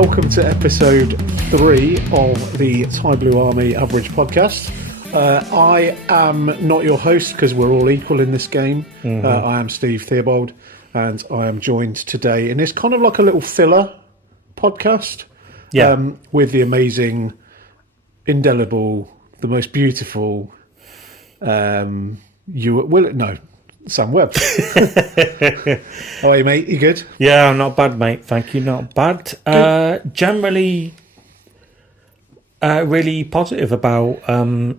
welcome to episode 3 of the Thai Blue Army Average Podcast. I am not your host because we're all equal in this game. I am Steve Theobald, and I am joined today, and it's kind of like a little filler podcast with the amazing, indelible, the most beautiful, Sam Webb. How are you, mate? You good? Yeah, I'm not bad, mate. Thank you. Not bad. Generally, really positive about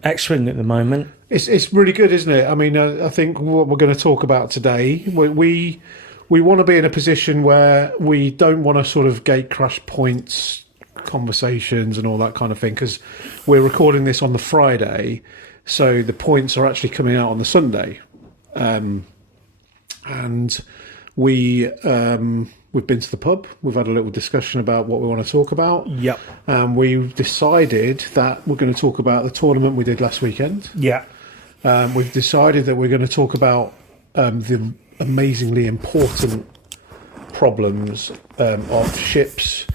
X-Wing at the moment. It's really good, isn't it? I mean, I think what we're going to talk about today, we want to be in a position where we don't want to sort of gate crash points, conversations and all that kind of thing, because we're recording this on the Friday, so the points are actually coming out on the Sunday. And we've been to the pub. We've had a little discussion about what we want to talk about. Yep. And we've decided that we're going to talk about the tournament we did last weekend. Yeah. We've decided that we're going to talk about the amazingly important problems of ships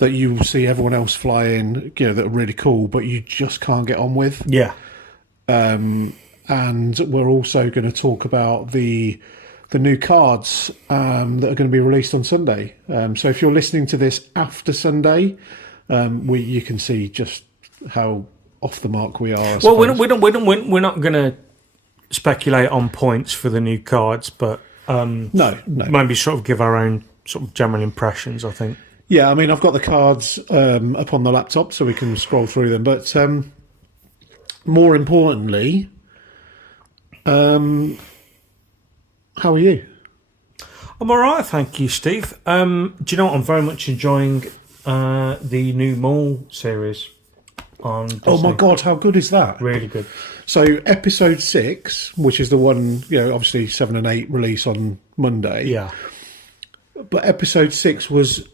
that you see everyone else flying, that are really cool, but you just can't get on with. Yeah. And we're also going to talk about the new cards that are going to be released on Sunday. So if you're listening to this after Sunday, you can see just how off the mark we are. Well, we're not going to speculate on points for the new cards, but no, maybe sort of give our own sort of general impressions, I think. Yeah, I mean, I've got the cards up on the laptop so we can scroll through them. But more importantly, how are you? I'm all right, thank you, Steve. Do you know what? I'm very much enjoying the new Maul series on Disney. Oh my God, how good is that? Really good. So episode 6, which is the one, obviously 7 and 8 release on Monday. Yeah. But episode 6 was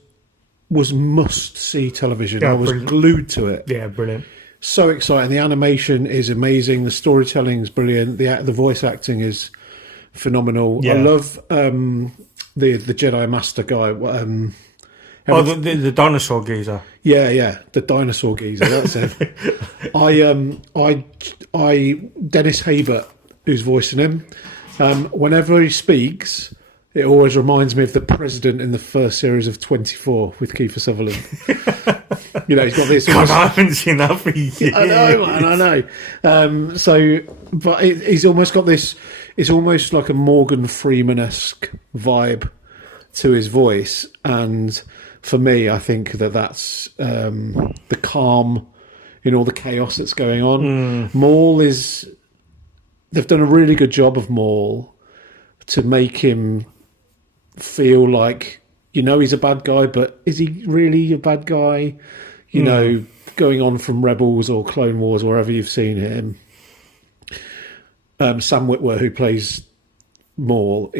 must-see television. Yeah, I was glued to it. Yeah, brilliant. So exciting. The animation is amazing. The storytelling is brilliant. The voice acting is phenomenal. Yeah. I love the Jedi Master guy. The dinosaur geezer. Yeah, the dinosaur geezer. That's it. I Dennis Haybert, who's voicing him. Whenever he speaks, it always reminds me of the president in the first series of 24 with Kiefer Sutherland. He's got this. God, I haven't seen that for years. I know, man, I know. But he's almost got this. It's almost like a Morgan Freeman-esque vibe to his voice, and for me, I think that's the calm in all the chaos that's going on. Maul is. They've done a really good job of Maul to make him feel like he's a bad guy, but is he really a bad guy? Going on from Rebels or Clone Wars, wherever you've seen him. Sam Witwer, who plays Maul,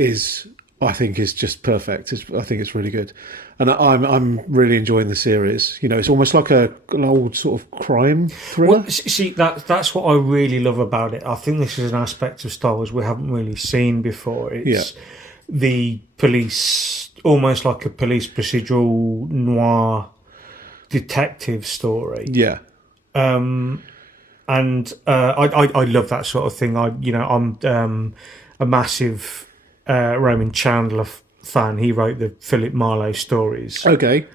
I think is just perfect. I think it's really good, and I'm really enjoying the series. It's almost like an old sort of crime thriller. Well, see, that's what I really love about it. I think this is an aspect of Star Wars we haven't really seen before. It's the police, almost like a police procedural noir detective story. Yeah. And I love that sort of thing. I'm a massive Roman Chandler fan. He wrote the Philip Marlowe stories. Okay.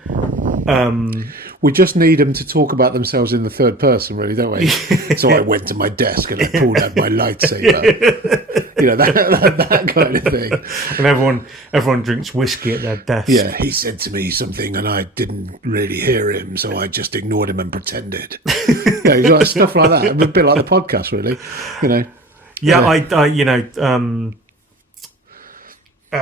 We just need them to talk about themselves in the third person, really, don't we? So I went to my desk and I pulled out my lightsaber. That kind of thing. And everyone drinks whiskey at their desk. Yeah, he said to me something and I didn't really hear him, so I just ignored him and pretended. Stuff like that. A bit like the podcast, really. Yeah,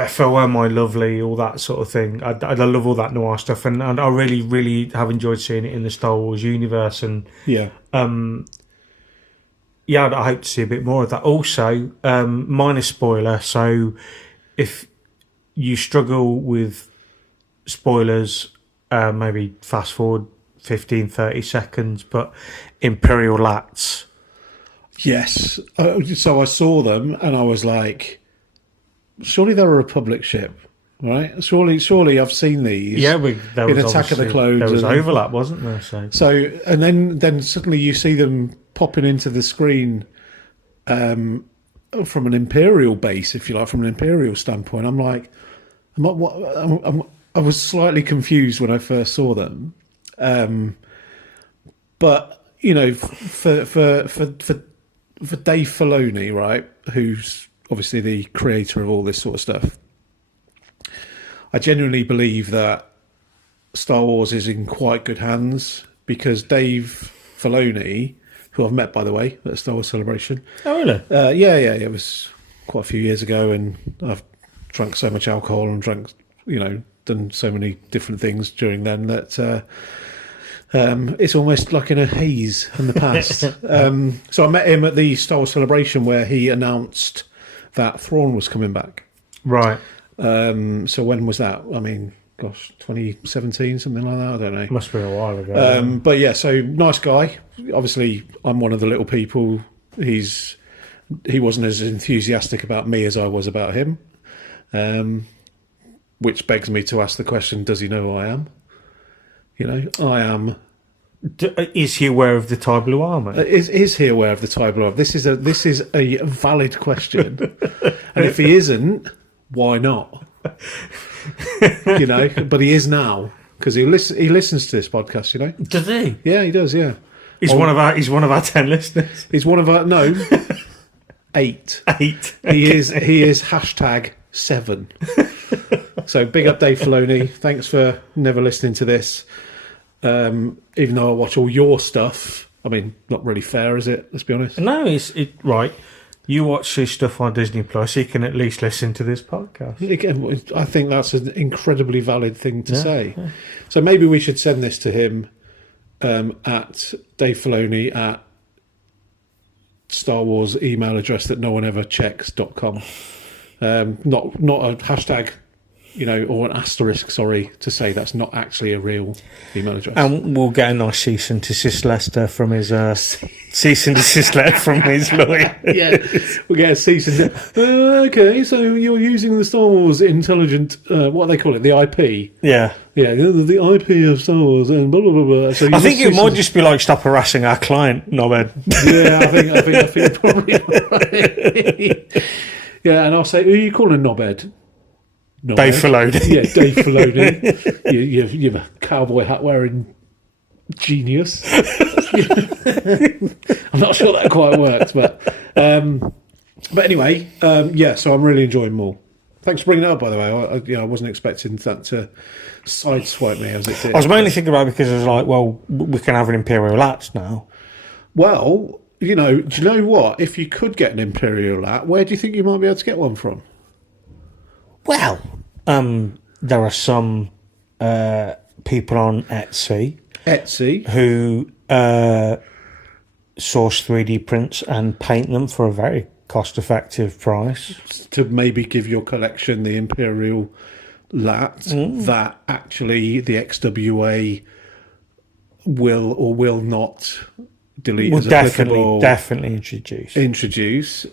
Farewell My Lovely, all that sort of thing. I love all that noir stuff, and I really, really have enjoyed seeing it in the Star Wars universe. And I hope to see a bit more of that. Also, minor spoiler, so if you struggle with spoilers, maybe fast forward 15, 30 seconds, but Imperial Lats. Yes. So I saw them and I was like, surely they're a Republic ship. right? Surely I've seen these. Yeah, there was in Attack of the obviously- Clones. There was and- overlap, wasn't there? So, and then suddenly you see them popping into the screen from an Imperial base, if you like, from an Imperial standpoint. I'm like, I was slightly confused when I first saw them. But, you know, for Dave Filoni, right, who's obviously the creator of all this sort of stuff, I genuinely believe that Star Wars is in quite good hands, because Dave Filoni, who I've met, by the way, at Star Wars Celebration. Oh, really? Yeah. It was quite a few years ago, and I've drunk so much alcohol and done so many different things during then that it's almost like in a haze in the past. So I met him at the Star Wars Celebration where he announced that Thrawn was coming back. Right. So when was that? I mean, gosh, 2017, something like that. I don't know. Must be a while ago. But yeah, so nice guy. Obviously, I'm one of the little people. He wasn't as enthusiastic about me as I was about him, which begs me to ask the question: does he know who I am? You know, I am. Is he aware of the Tie Blue armor? Is he aware of the Tie Blue? This is a valid question, and if he isn't, why not? You know, but he is now, because he listens to this podcast. You know, Does he? yeah, he does. Yeah, He's one of our 10 listeners. he's one of our 8. 8. He is #7. So big up Dave Filoni. Thanks for never listening to this. Even though I watch all your stuff, I mean, not really fair, is it? Let's be honest. No, right. You watch his stuff on Disney Plus, you can at least listen to this podcast. Again, I think that's an incredibly valid thing to say. Yeah. So maybe we should send this to him at Dave Filoni at Star Wars email address that no one ever checks.com. Not a hashtag, you know, or an asterisk, sorry, to say that's not actually a real email address. And we'll get a nice cease and desist letter from his cease and desist letter from his lawyer. Yeah, we'll get a cease and desist. Okay, so you're using the Star Wars intelligent, what do they call it, the IP? Yeah. Yeah, the IP of Star Wars and blah, blah, blah, blah. So I think it might just be like, stop harassing our client, knobhead. Yeah, I think you're probably right. Yeah, and I'll say, who are you calling a knobhead? Dave Filoni. Yeah, Dave Filoni. You're a cowboy hat wearing genius. I'm not sure that quite works, but anyway, yeah. So I'm really enjoying more. Thanks for bringing it up, by the way. I wasn't expecting that to sideswipe me as it did. I was mainly thinking about it because I was like, well, we can have an Imperial Lat now. Well, you know, do you know what? If you could get an Imperial Lat, where do you think you might be able to get one from? Well, there are some people on Etsy who source 3D prints and paint them for a very cost-effective price. To maybe give your collection the Imperial Lat that actually the XWA will or will not delete Will as applicable. definitely introduce.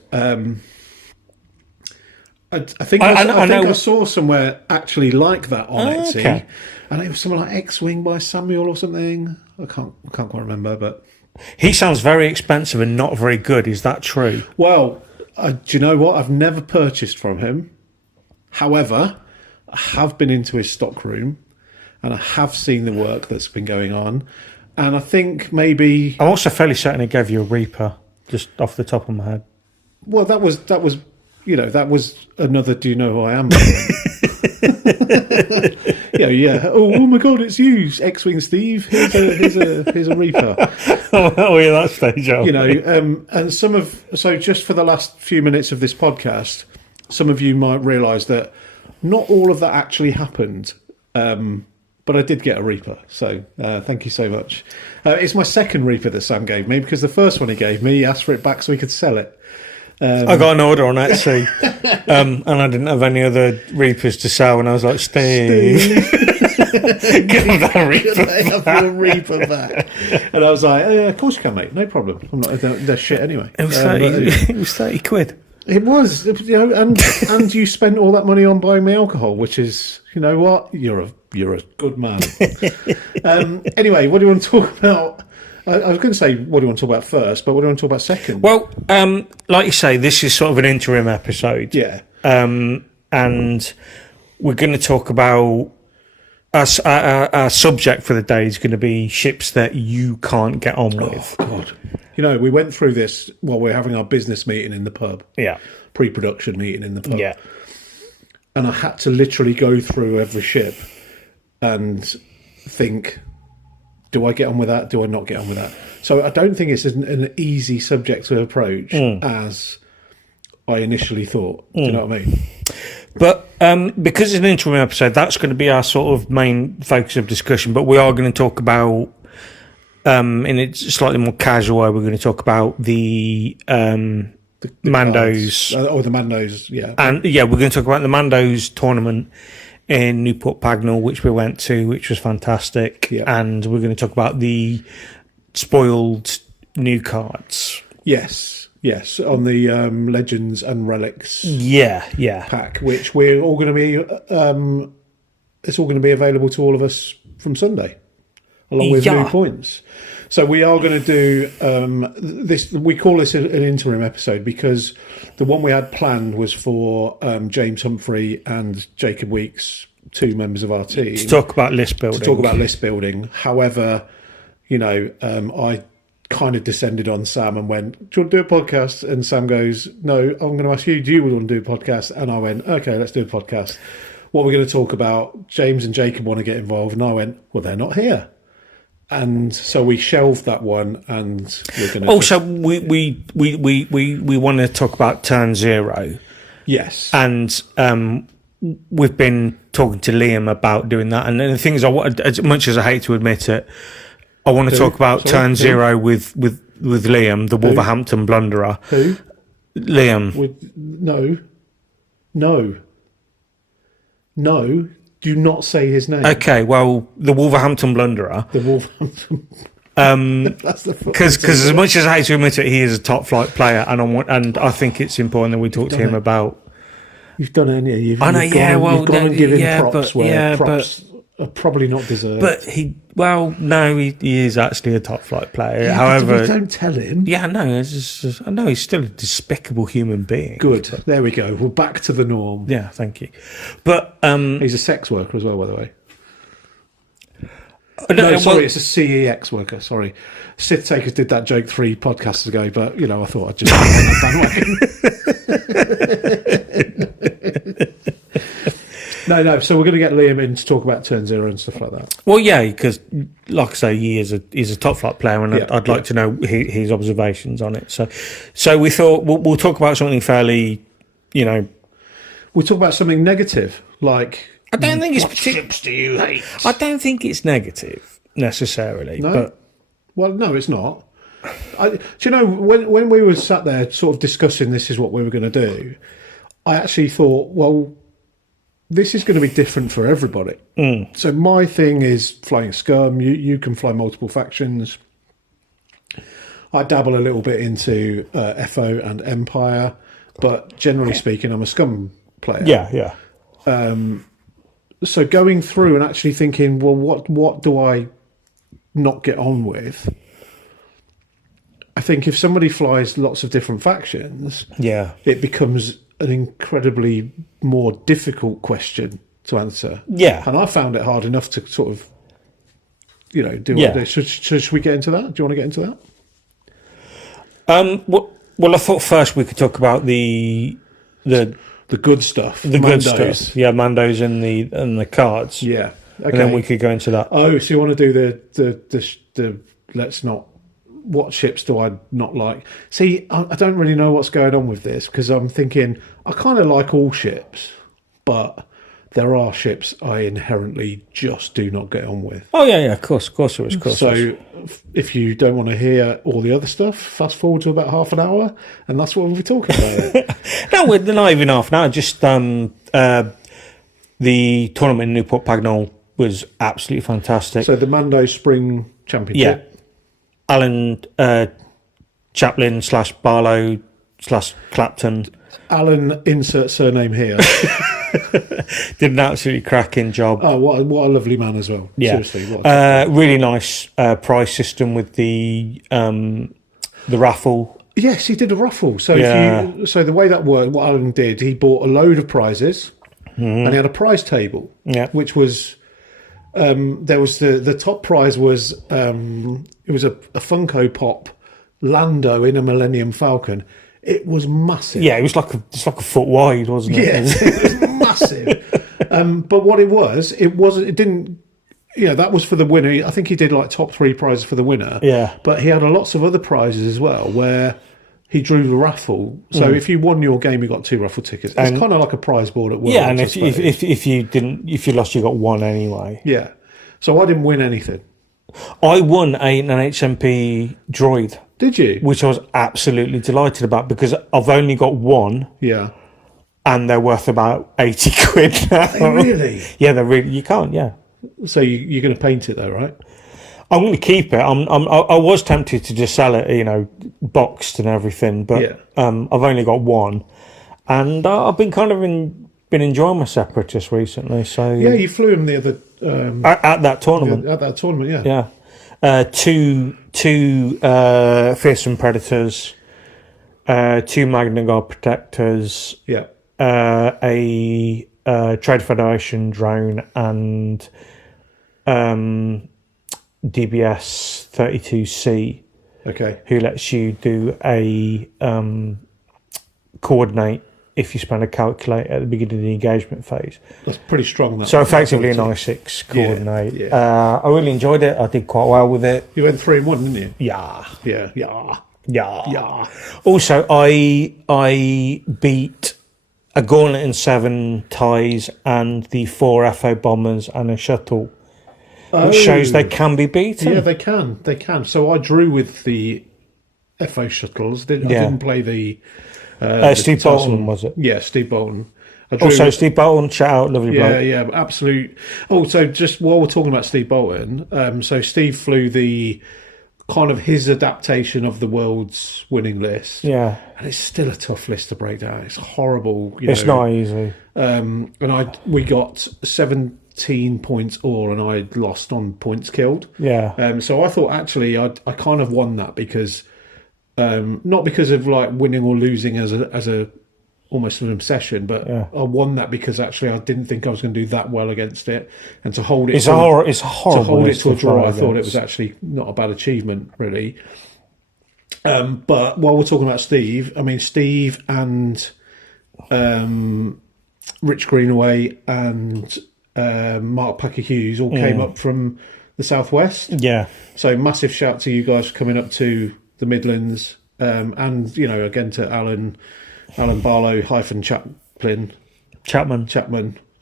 I think I saw somewhere actually like that on Etsy, okay. And it was something like X-Wing by Samuel or something. I can't quite remember, but he sounds very expensive and not very good. Is that true? Well, do you know what? I've never purchased from him. However, I have been into his stock room, and I have seen the work that's been going on, and I think maybe I'm also fairly certain he gave you a Reaper, just off the top of my head. Well, that was. You know, that was another "Do you know who I am?" Yeah. Oh my God, it's you, X-Wing Steve. Here's a Reaper. Oh yeah, that stage out. You know, and so just for the last few minutes of this podcast, some of you might realise that not all of that actually happened. But I did get a Reaper, so thank you so much. It's my second Reaper that Sam gave me, because the first one he gave me, he asked for it back so he could sell it. I got an order on Etsy, and I didn't have any other Reapers to sell, and I was like, Steve. Give me that Reaper back. And I was like, of course you can, mate, no problem. I'm not, they're shit anyway. It was 30 quid. It was, and you spent all that money on buying me alcohol, which is, you know what, you're a good man. Anyway, what do you want to talk about? I was going to say, what do you want to talk about first, but what do you want to talk about second? Well, like you say, this is sort of an interim episode. Yeah. And we're going to talk about our subject for the day is going to be ships that you can't get on with. Oh, God. You know, we went through this while we were having our business meeting in the pub. Yeah. Pre-production meeting in the pub. Yeah. And I had to literally go through every ship and think, do I get on with that? Do I not get on with that? So I don't think it's an easy subject to approach as I initially thought. Do you know what I mean? But because it's an interim episode, that's going to be our sort of main focus of discussion. But we are going to talk about, in a slightly more casual way, we're going to talk about the Mandos. The Mandos, yeah. And yeah, we're going to talk about the Mandos tournament in Newport Pagnell, which we went to, which was fantastic. Yeah. And we're going to talk about the spoiled new cards. Yes, on the Legends and Relics Yeah. pack, which we're all going to be, it's all going to be available to all of us from Sunday, along with new points. So we are going to do this. We call this an interim episode because the one we had planned was for James Humphrey and Jacob Weeks, two members of our team, To talk about list building. However, you know, I kind of descended on Sam and went, do you want to do a podcast? And Sam goes, no, I'm going to ask you, do you want to do a podcast? And I went, okay, let's do a podcast. What we're going to talk about, James and Jacob want to get involved. And I went, well, they're not here. And so we shelved that one, and we're going to. Also, we want to talk about Turn Zero. Yes, and we've been talking to Liam about doing that. And the thing is, as much as I hate to admit it, I want to talk about Turn Zero with Liam, the Wolverhampton blunderer. Who? Liam. No. Do not say his name. Okay, well, the Wolverhampton blunderer. The Wolverhampton. That's the because as much as I hate to admit it, he is a top flight player, and I think it's important that we talk to him about. You've done it, you've I know, you've yeah. gone, Well, you've gone and given props where but props are probably not deserved. But he is actually a top flight player. Yeah, however, don't tell him. Yeah, I know. I know he's still a despicable human being. Good. There we go. We're back to the norm. Yeah, thank you. But he's a sex worker as well, by the way. Sorry, it's a CEX worker. Sorry, Sith Takers did that joke 3 podcasts ago, but you know, I thought I'd just on that bandwagon. No. So we're going to get Liam in to talk about Turn Zero and stuff like that. Well, yeah, because like I say, he's a top flight player, and I'd like to know his observations on it. So we thought we'll talk about something fairly, you know, we'll talk about something negative, like. I don't think what ships do you hate? I don't think it's negative necessarily. No? But well, no, it's not. Do you know, when we were sat there sort of discussing this is what we were going to do, I actually thought, well, this is going to be different for everybody. So my thing is flying scum. You can fly multiple factions. I dabble a little bit into FO and Empire, but generally speaking, I'm a scum player. Yeah. So going through and actually thinking, well, what do I not get on with? I think if somebody flies lots of different factions, it becomes an incredibly more difficult question to answer. Yeah. And I found it hard enough to sort of, you know, do what I do. Should we get into that? Do you want to get into that? Well, I thought first we could talk about the good stuff. The good stuff. Yeah, Mandos and the cards. Yeah. Okay. And then we could go into that. Oh, so you want to do the let's not. What ships do I not like? See, I don't really know what's going on with this because I'm thinking I kind of like all ships, but there are ships I inherently just do not get on with. Oh yeah, of course. So if you don't want to hear all the other stuff, fast forward to about half an hour, and that's what we'll be talking about. No, we're not even half an hour. Just the tournament in Newport Pagnell was absolutely fantastic. So the Mando Spring Championship. Yeah. Alan Chaplin / Barlow / Clapton Alan, insert surname here. Did an absolutely cracking job. Oh, what a lovely man as well. Yeah. Seriously, what a Really nice prize system with the raffle. Yes, he did a raffle. So Yeah. so the way that worked, what Alan did, he bought a load of prizes, and he had a prize table. Yeah. Which was there was the top prize was it was a Funko Pop Lando in a Millennium Falcon. It was massive. Yeah, it's like a foot wide, wasn't it? Yeah, it was massive. But what it wasn't. It didn't. That was for the winner. I think he did like top 3 prizes for the winner. Yeah. But he had lots of other prizes as well where he drew the raffle. So if you won your game, you got 2 raffle tickets. It's kind of like a prize board at work. Yeah, and if you lost, you got 1 anyway. Yeah. So I didn't win anything. I won an HMP droid. Did you? Which I was absolutely delighted about because I've only got 1. Yeah. And they're worth about 80 quid now. Really? Yeah, they're really. You can't. Yeah. So you're going to paint it though, right? I'm going to keep it. I was tempted to just sell it, boxed and everything, but Yeah. I've only got 1, and I've been kind of been enjoying my Separatist recently. So Yeah, you flew him the other at that tournament. at that tournament. Yeah. Yeah, two fearsome predators, 2 Magna Guard protectors, Yeah. a Trade Federation drone, and DBS 32C, Okay. who lets you do a coordinate if you spend a calculator at the beginning of the engagement phase. That's pretty strong. That. So effectively an I6 coordinate. Yeah. I really enjoyed it. I did quite well with it. You went 3-1, didn't you? Yeah. Yeah. Yeah. Also, I beat a Gauntlet and 7 ties and the 4 FO bombers and a shuttle, which shows they can be beaten. Yeah, they can. They can. So I drew with the FO shuttles. I didn't play the Steve Bolton, was it? Yeah, Steve Bolton. I drew Also, Steve Bolton, shout out, lovely bloke. Yeah, absolute. Oh, so just while we're talking about Steve Bolton, so Steve flew the kind of his adaptation of the world's winning list. Yeah. And it's still a tough list to break down. It's horrible. It's not easy. And we got 17 points all, and I lost on points killed. Yeah. So I thought actually I kind of won that because not because of like winning or losing as a almost an obsession, but I won that because actually I didn't think I was going to do that well against it, and to hold it it's horrible to hold it to a draw. I thought it against. was actually not a bad achievement really. But while we're talking about Steve, I mean Steve and Rich Greenaway and Mark Packer Hughes all came up from the southwest. Yeah. So massive shout to you guys for coming up to the Midlands, and again to Alan Barlow hyphen Chapman.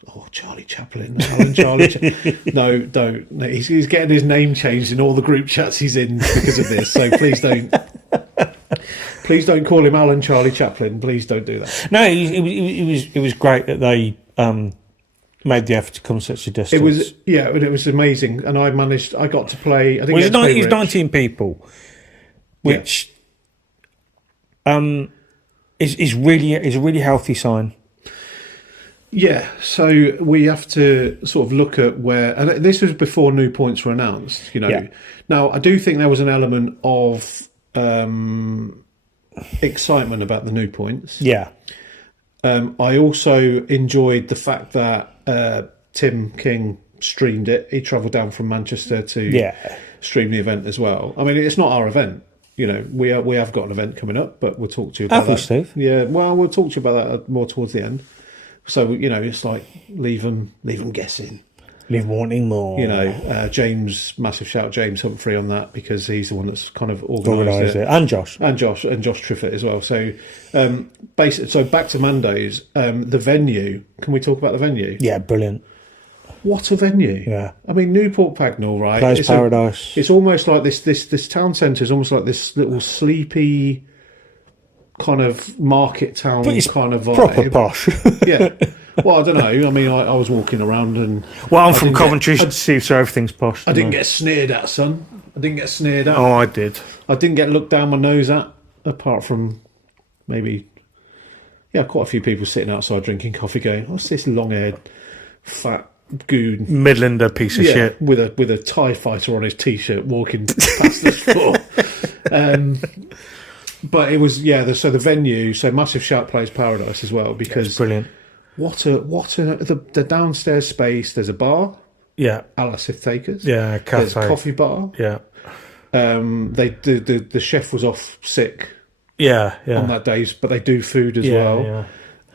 Oh, Charlie Chaplin. Alan Charlie. No, don't. No, he's getting his name changed in all the group chats he's in because of this. So please don't. Please don't call him Alan Charlie Chaplin. Please don't do that. No, it was great that they made the effort to come such a distance. It was amazing, and I got to play. I think it was 19 people, which is really a really healthy sign. Yeah, so we have to sort of look at where, and this was before new points were announced. Now I do think there was an element of excitement about the new points. Yeah. I also enjoyed the fact that Tim King streamed it. He travelled down from Manchester to stream the event as well. I mean, it's not our event. We have got an event coming up, but we'll talk to you about that. Steve? Yeah, well, we'll talk to you about that more towards the end. So, it's like leave them guessing. Leave wanting more. James, massive shout James Humphrey on that because he's the one that's kind of organised it. And Josh Triffett as well. So so back to Mando's, the venue. Can we talk about the venue? Yeah, brilliant. What a venue! Yeah, I mean Newport Pagnell, right? It's paradise. It's almost like this town centre is almost like this little sleepy kind of market town kind of vibe. Proper posh. Yeah. Well, I don't know. I mean, I was walking around and... Well, I'm from Coventry, Steve, so everything's posh. I didn't get sneered at, son. I didn't get sneered at. Oh, I did. I didn't get looked down my nose at, apart from maybe yeah, quite a few people sitting outside drinking coffee, going, "What's this long-haired, fat goon Midlander piece of shit. with a TIE fighter on his t-shirt walking past the store?" But it was so the venue, so Massive Shout plays Paradise as well, because It's brilliant. The downstairs space. There's a bar, Yeah, Alice Takers. yeah, There's cafe. a coffee bar. Yeah, The chef was off sick yeah, yeah. on that day, but they do food as well. Yeah.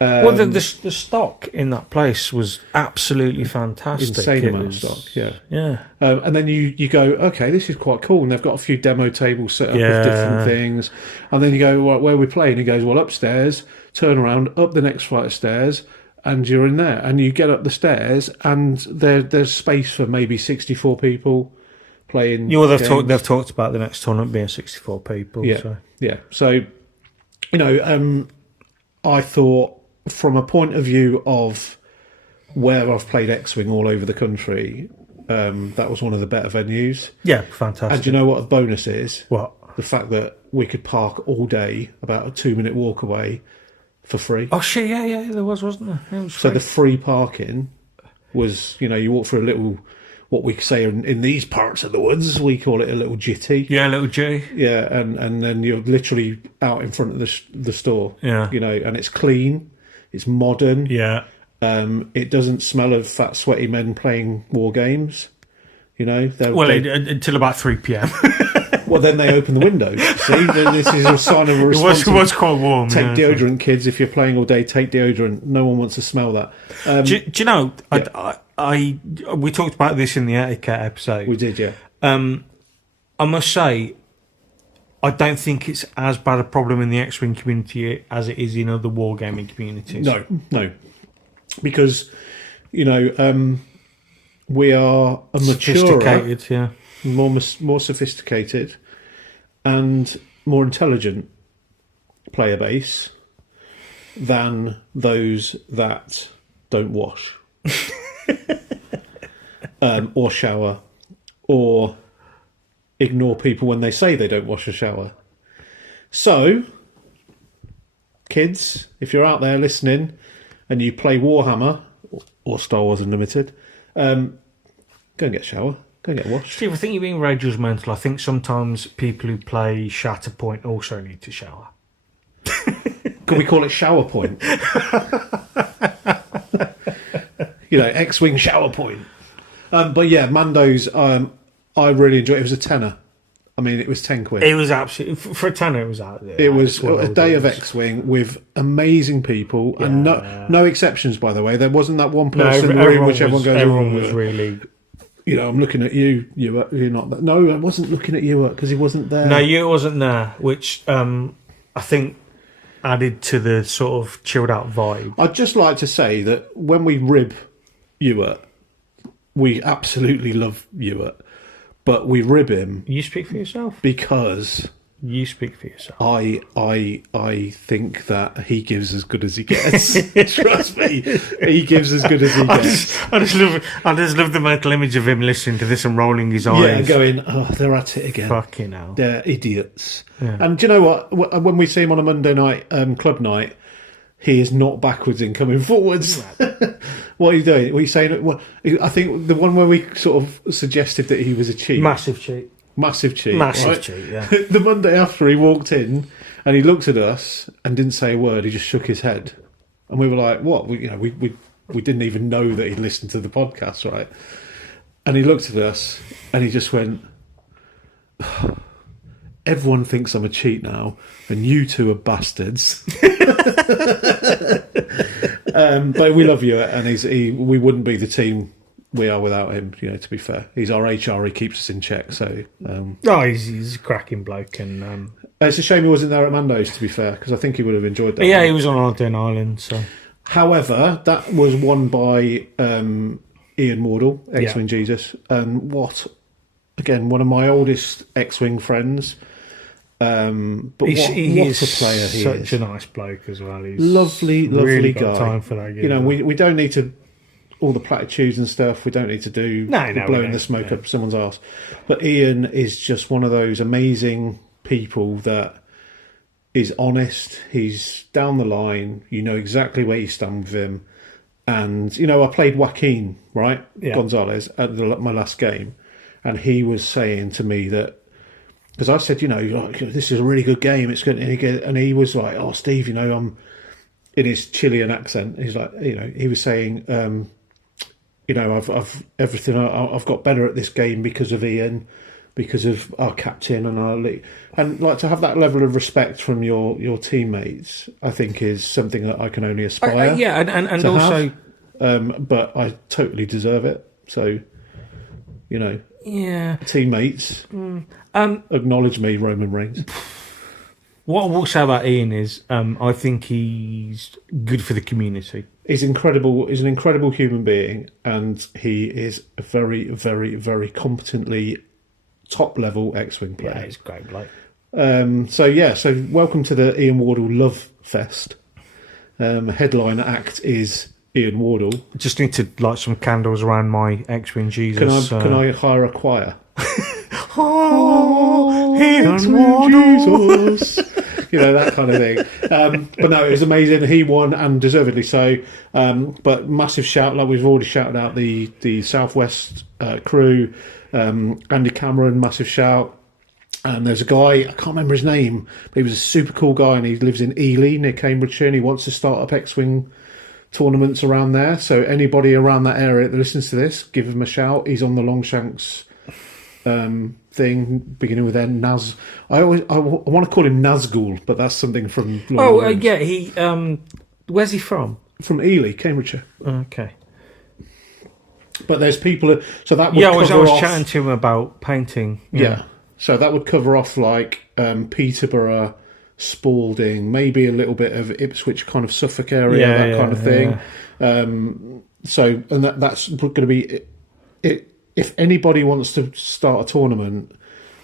Well, the stock in that place was absolutely fantastic. Insane It amount was- of stock, yeah. Yeah. And then you go, okay, this is quite cool. And they've got a few demo tables set up Yeah. with different things. And then you go, well, where are we playing? He goes, well, upstairs, turn around, up the next flight of stairs, and you're in there. And you get up the stairs, and there's space for maybe 64 people playing. Yeah, well, games. they've talked about the next tournament being 64 people. Yeah, So. yeah. So, I thought from a point of view of where I've played X-Wing all over the country, that was one of the better venues. Yeah, fantastic. And do you know what a bonus is? What? The fact that we could park all day, about a 2-minute walk away, for free. Oh, shit, yeah, there wasn't there? It was So free. the free parking was, you walk through a little, what we say in these parts of the woods, we call it a little jitty. Yeah, little G. Yeah, and then you're literally out in front of the store. Yeah. And it's clean, it's modern. Yeah. It doesn't smell of fat, sweaty men playing war games. Well, until about 3 p.m. Well, then they open the windows. See, this is a sign of a It response. was quite warm. Take yeah, deodorant, kids. If you're playing all day, take deodorant. No one wants to smell that. Do you know? Yeah. We talked about this in the etiquette episode. We did, yeah. I must say, I don't think it's as bad a problem in the X-Wing community as it is in other wargaming communities. No, because we are a maturer, Sophisticated, yeah. more sophisticated, and more intelligent player base than those that don't wash or shower or ignore people when they say they don't wash or shower. So, kids, if you're out there listening and you play Warhammer or Star Wars Unlimited, go and get a shower. Go and get washed. Steve, I think you're being very judgmental. I think sometimes people who play Shatterpoint also need to shower. Could we call it Shower Point? X-Wing Shower Point. But yeah, Mando's, I really enjoyed it. It was a tenner. I mean, it was 10 quid. It was absolutely... For a tenner, it was out there. It was a day of X-Wing with amazing people, and no exceptions, by the way. There wasn't that one person in the room which everyone goes, everyone was really... I'm looking at you. You're not that. No, I wasn't looking at you because he wasn't there. No, you wasn't there, which I think added to the sort of chilled out vibe. I'd just like to say that when we rib Ewart, we absolutely love Ewart, but we rib him You speak for yourself. because You speak for yourself. I think that he gives as good as he gets. Trust me, he gives as good as he gets. I just love the mental image of him listening to this and rolling his eyes. Yeah, going, oh, they're at it again. Fucking hell. They're idiots. Yeah. And do you know what? When we see him on a Monday night club night, he is not backwards in coming forwards. What are you doing? What are you saying? Well, I think the one where we sort of suggested that he was a cheat. Massive cheat. Massive cheat. Massive right? cheat, yeah. The Monday after he walked in and he looked at us and didn't say a word. He just shook his head. And we were like, what? We didn't even know that he'd listened to the podcast, right? And he looked at us and he just went, everyone thinks I'm a cheat now and you two are bastards. But we love you, and we wouldn't be the team we are without him, to be fair. He's our HR, he keeps us in check, so... He's a cracking bloke. And it's a shame he wasn't there at Mando's, to be fair, because I think he would have enjoyed that. yeah, he was on holiday in Ireland, so... However, that was won by Ian Wardle, X-Wing Jesus, and one of my oldest X-Wing friends. But what a player he is. Such a nice bloke as well. He's lovely really guy. got time for that game. We don't need to... all the platitudes and stuff, we don't need to do blowing the smoke up someone's arse. But Ian is just one of those amazing people that is honest. He's down the line. You know exactly where you stand with him. And, you know, I played Joaquin, right? Yeah. Gonzalez at my last game. And he was saying to me that, because I said, you know, like, this is a really good game. It's good. And he was like, oh, Steve, you know, I'm in his Chilean accent. He's like, you know, he was saying, you know, I've got better at this game because of Ian, because of our captain and our league. And like to have that level of respect from your teammates, I think is something that I can only aspire. Yeah, and to also, have. But I totally deserve it. So, you know, yeah, teammates, acknowledge me, Roman Reigns. What I will say about Ian is, I think he's good for the community. He's incredible. He's an incredible human being, and he is a very, very, very competently top-level X-Wing player. Yeah, he's a great bloke. So welcome to the Ian Wardle Love Fest. Headline act is Ian Wardle. Just need to light some candles around my X-Wing Jesus. Can I hire a choir? Oh, Ian Wardle, Jesus. You know, that kind of thing. But no, it was amazing. He won, and deservedly so. But massive shout, like we've already shouted out the Southwest crew. Andy Cameron, massive shout. And there's a guy, I can't remember his name, but he was a super cool guy, and he lives in Ely near Cambridgeshire, and he wants to start up X-Wing tournaments around there. So anybody around that area that listens to this, give him a shout. He's on the Longshanks thing, beginning with N. Naz. I want to call him Nazgul, but that's something from Lord of the Rings. Yeah, he. Where's he from? From Ely, Cambridgeshire. Okay. But there's people. So that would I was off, chatting to him about painting. Yeah. So that would cover off like Peterborough, Spalding, maybe a little bit of Ipswich, kind of Suffolk area, that kind of thing. And that's going to be it. If anybody wants to start a tournament,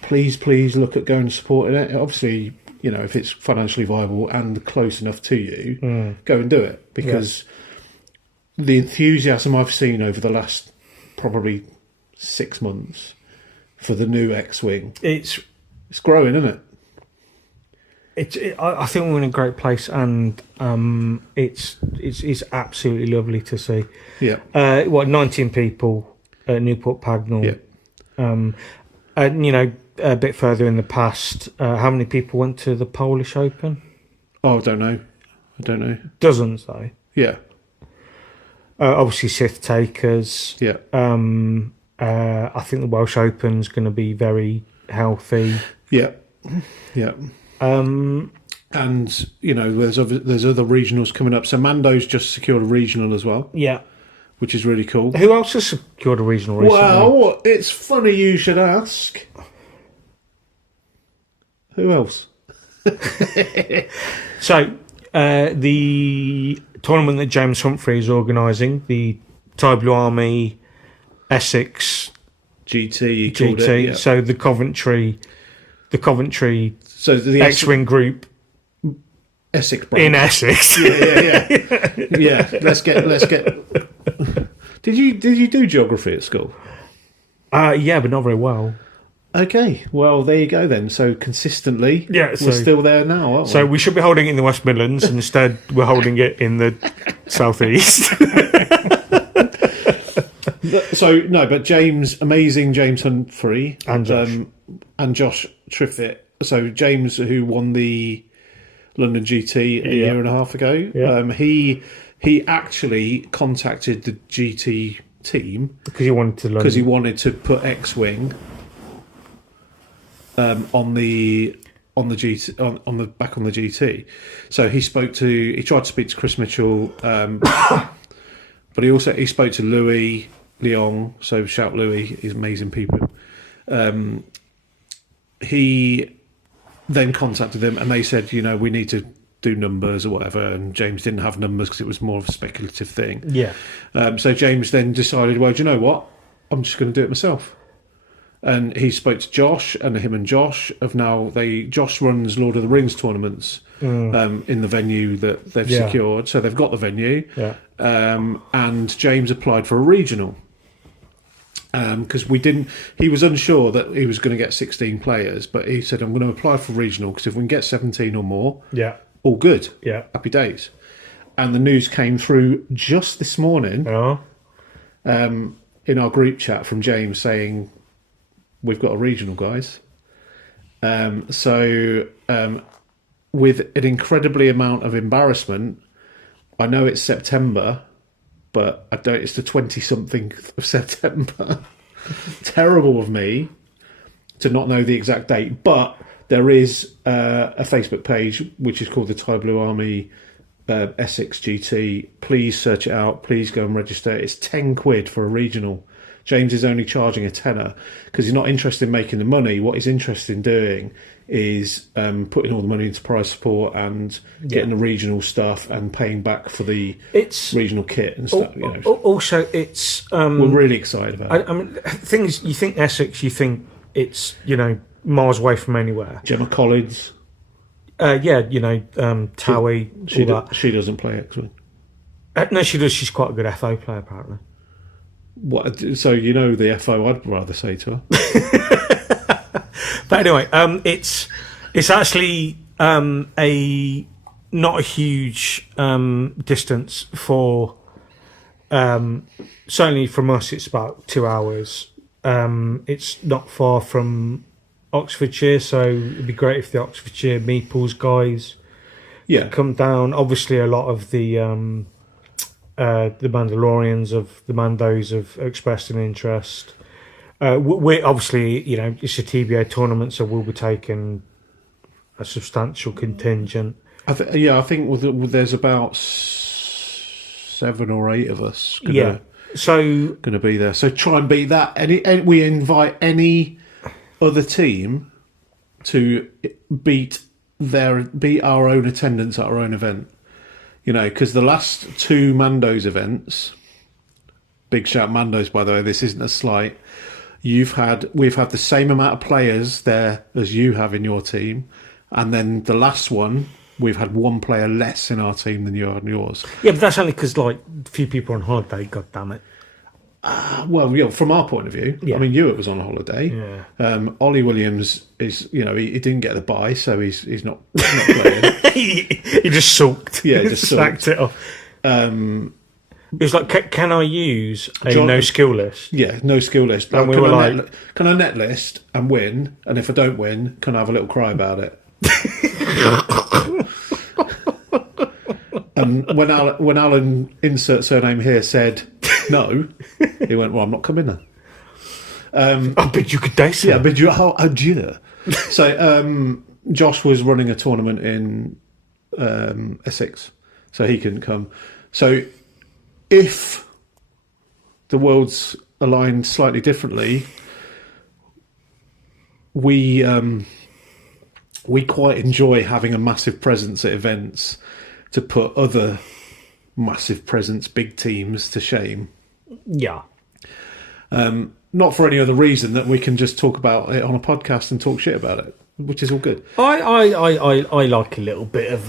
please look at going and supporting it. Obviously, you know, if it's financially viable and close enough to you, go and do it, because the enthusiasm I've seen over the last probably 6 months for the new X-Wing, it's growing, isn't it? I think we're in a great place, and it's absolutely lovely to see. Yeah. 19 people at Newport Pagnell. Yeah. And you know, a bit further in the past, how many people went to the Polish Open? Oh, I don't know. Dozens, though. Yeah. Obviously, Sith takers. Yeah. I think the Welsh Open's going to be very healthy. Yeah. Yeah. And you know, there's other regionals coming up. So Mando's just secured a regional as well. Yeah. Which is really cool. Who else has secured a regional recently? Well, it's funny you should ask. Who else? So, the tournament that James Humphrey is organising, the Thai Blue Army Essex GT, GT. It, yeah. So the Coventry, so the X-Wing group Essex brand. in Essex. Yeah. Let's get. Did you do geography at school? Yeah, but not very well. Okay, well there you go then. So consistently, we're still there now, aren't we? So we should be holding it in the West Midlands, and instead we're holding it in the southeast. But amazing James Humphrey and Josh Triffitt. So James, who won the London GT a year and a half ago, he actually contacted the GT team because he wanted to put X-Wing on the GT on the back on the GT. So he tried to speak to Chris Mitchell, but he spoke to Louis Leong. So shout Louis, he's amazing people. He then contacted them, and they said, you know, we need to do numbers or whatever, and James didn't have numbers because it was more of a speculative thing. Yeah. So James then decided, well, do you know what? I'm just going to do it myself. And he spoke to Josh, and him and Josh Josh runs Lord of the Rings tournaments in the venue that they've secured. So they've got the venue. Yeah. And James applied for a regional. because we didn't. He was unsure that he was going to get 16 players, but he said, "I'm going to apply for regional because if we can get 17 or more, Yeah. all good, Yeah. happy days." And the news came through just this morning Oh. in our group chat from James saying, "We've got a regional, guys." With an incredibly amount of embarrassment, I know it's September, but I don't. It's the 20-something of September. Terrible of me to not know the exact date, but there is a Facebook page which is called the Thai Blue Army Essex GT. Please search it out. Please go and register. It's £10 for a regional. James is only charging a tenner because he's not interested in making the money. What he's interested in doing is putting all the money into prize support and getting the regional stuff and paying back for the regional kit and stuff. Also, it's we're really excited about it. I mean, things you think Essex, you think it's miles away from anywhere. Gemma Collins, Towie. She doesn't play X-Wing. No, she does. She's quite a good FO player, apparently. What? So the FO I'd rather say to her. But anyway, it's actually not a huge distance for. Certainly from us, it's about 2 hours. It's not far from Oxfordshire, so it'd be great if the Oxfordshire Meeples guys come down. Obviously, a lot of the Mandalorians of the Mandos have expressed an interest. We're obviously, it's a TBA tournament, so we'll be taking a substantial contingent. I think there's about 7 or 8 of us. Going to be there. So try and beat that. We invite any other team to beat our own attendance at our own event. Because the last 2 Mando's events, big shout Mando's by the way, this isn't a slight. We've had the same amount of players there as you have in your team, and then the last one we've had 1 player less in our team than you had in yours. Yeah, but that's only because a few people on holiday. God damn it. From our point of view, I mean, Hewitt was on a holiday. Yeah. Ollie Williams is, he didn't get the bye, so he's not playing. he just sulked. Yeah, just sacked it off. It was like, can I use a no skill list? Yeah, no skill list. And we were can I net list and win? And if I don't win, can I have a little cry about it? And when Alan, insert surname here, said no, he went, well, I'm not coming there. I bid you good day, sir. Yeah, I bid you adieu. So Josh was running a tournament in Essex, so he couldn't come. So if the world's aligned slightly differently, we quite enjoy having a massive presence at events to put other massive presence, big teams to shame. Yeah. Not for any other reason that we can just talk about it on a podcast and talk shit about it, which is all good. I like a little bit of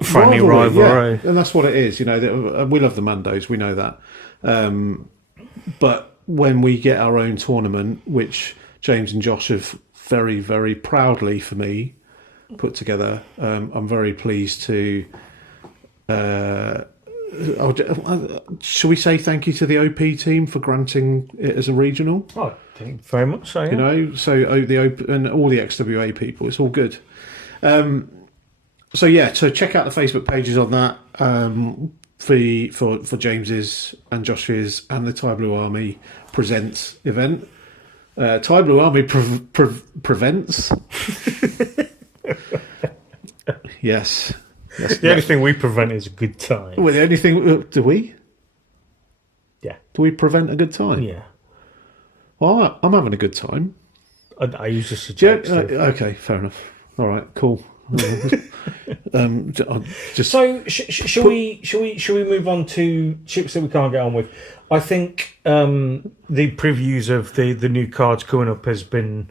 friendly rivalry. Yeah. And that's what it is. We love the Mandos, we know that. But when we get our own tournament, which James and Josh have very, very proudly for me put together, I'm very pleased to. Shall we say thank you to the OP team for granting it as a regional? I think very much so. Yeah. So the OP and all the XWA people, it's all good. So check out the Facebook pages on that for James's and Josh's and the Thai Blue Army Presents event. Thai Blue Army prevents. Yes. The only thing we prevent is a good time. Well, the only thing... do we? Yeah. Do we prevent a good time? Yeah. Well, I'm having a good time. I use this as a joke. Okay, fair enough. All right, cool. So, shall we move on to ships that we can't get on with? I think the previews of the new cards coming up has been...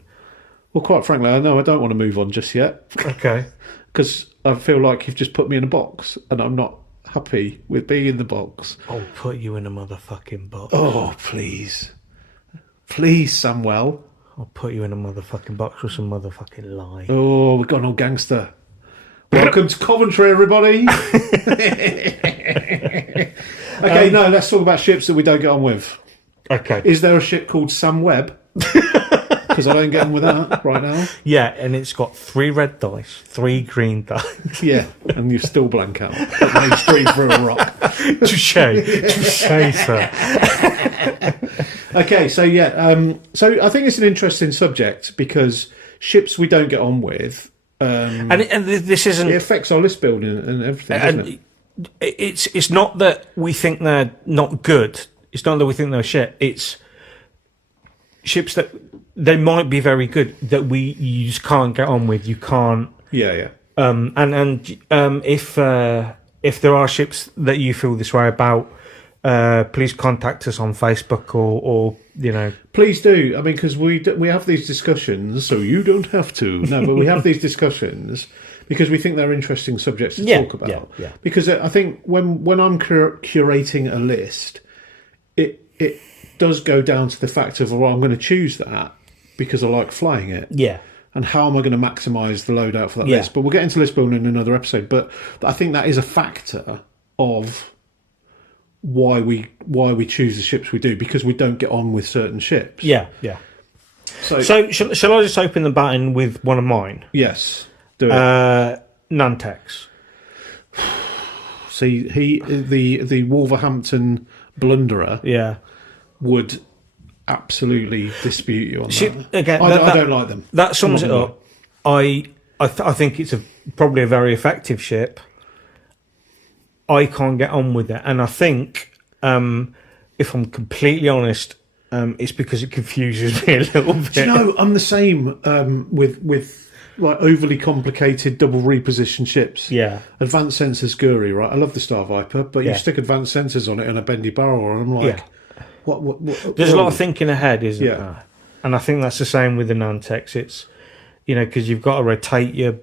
Well, quite frankly, I don't want to move on just yet. Okay. Because I feel like you've just put me in a box, and I'm not happy with being in the box. I'll put you in a motherfucking box. Oh, please. Please, Samwell. I'll put you in a motherfucking box with some motherfucking lie. Oh, we've got an old gangster. Welcome to Coventry, everybody. Okay, no, let's talk about ships that we don't get on with. Okay. Is there a ship called Sam Webb? Because I don't get on with that right now. Yeah, and it's got 3 red dice, 3 green dice. Yeah, and you still blank out. Put those 3 through a rock. Touche, sir. Okay, so yeah, so I think it's an interesting subject because ships we don't get on with, And this isn't. it affects our list building and everything, doesn't it? It's not that we think they're not good. It's not that we think they're shit. It's ships that they might be very good that you just can't get on with. You can't. Yeah. If there are ships that you feel this way about, please contact us on Facebook or Please do. I mean, because we have these discussions, so you don't have to. No, but we have these discussions because we think they're interesting subjects to talk about. Yeah. Because I think when I'm curating a list, it does go down to the fact of, well, I'm going to choose that because I like flying it. Yeah. And how am I going to maximise the loadout for that list? But we'll get into list building in another episode. But I think that is a factor of why we choose the ships we do, because we don't get on with certain ships. Yeah. So shall I just open the batting with one of mine? Yes, do it. Nantex. See, the Wolverhampton blunderer, would absolutely dispute you on that. Again, I don't like them. That sums it up. I think it's probably a very effective ship. I can't get on with it, and I think, if I'm completely honest, it's because it confuses me a little bit. Do you know, I'm the same with like overly complicated double repositioned ships. Yeah. Advanced sensors Guri, right? I love the Star Viper, but you stick advanced sensors on it and a bendy barrel, and I'm like, what? There's a lot of thinking ahead, isn't there? Yeah. And I think that's the same with the Nantex. It's, because you've got to rotate you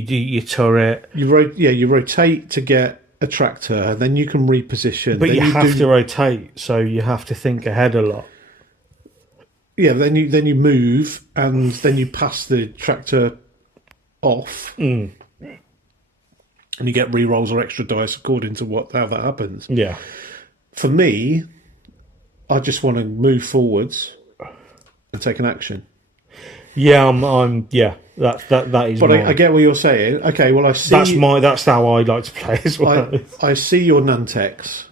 do your turret. You rotate to get a tractor, and then you can reposition. But you have to rotate, so you have to think ahead a lot. Yeah, then you move, and then you pass the tractor off, and you get re-rolls or extra dice according to how that happens. Yeah. For me, I just want to move forwards and take an action. Yeah, that is. But I get what you're saying. Okay, well I see. That's how I like to play as well. I see your Nantex,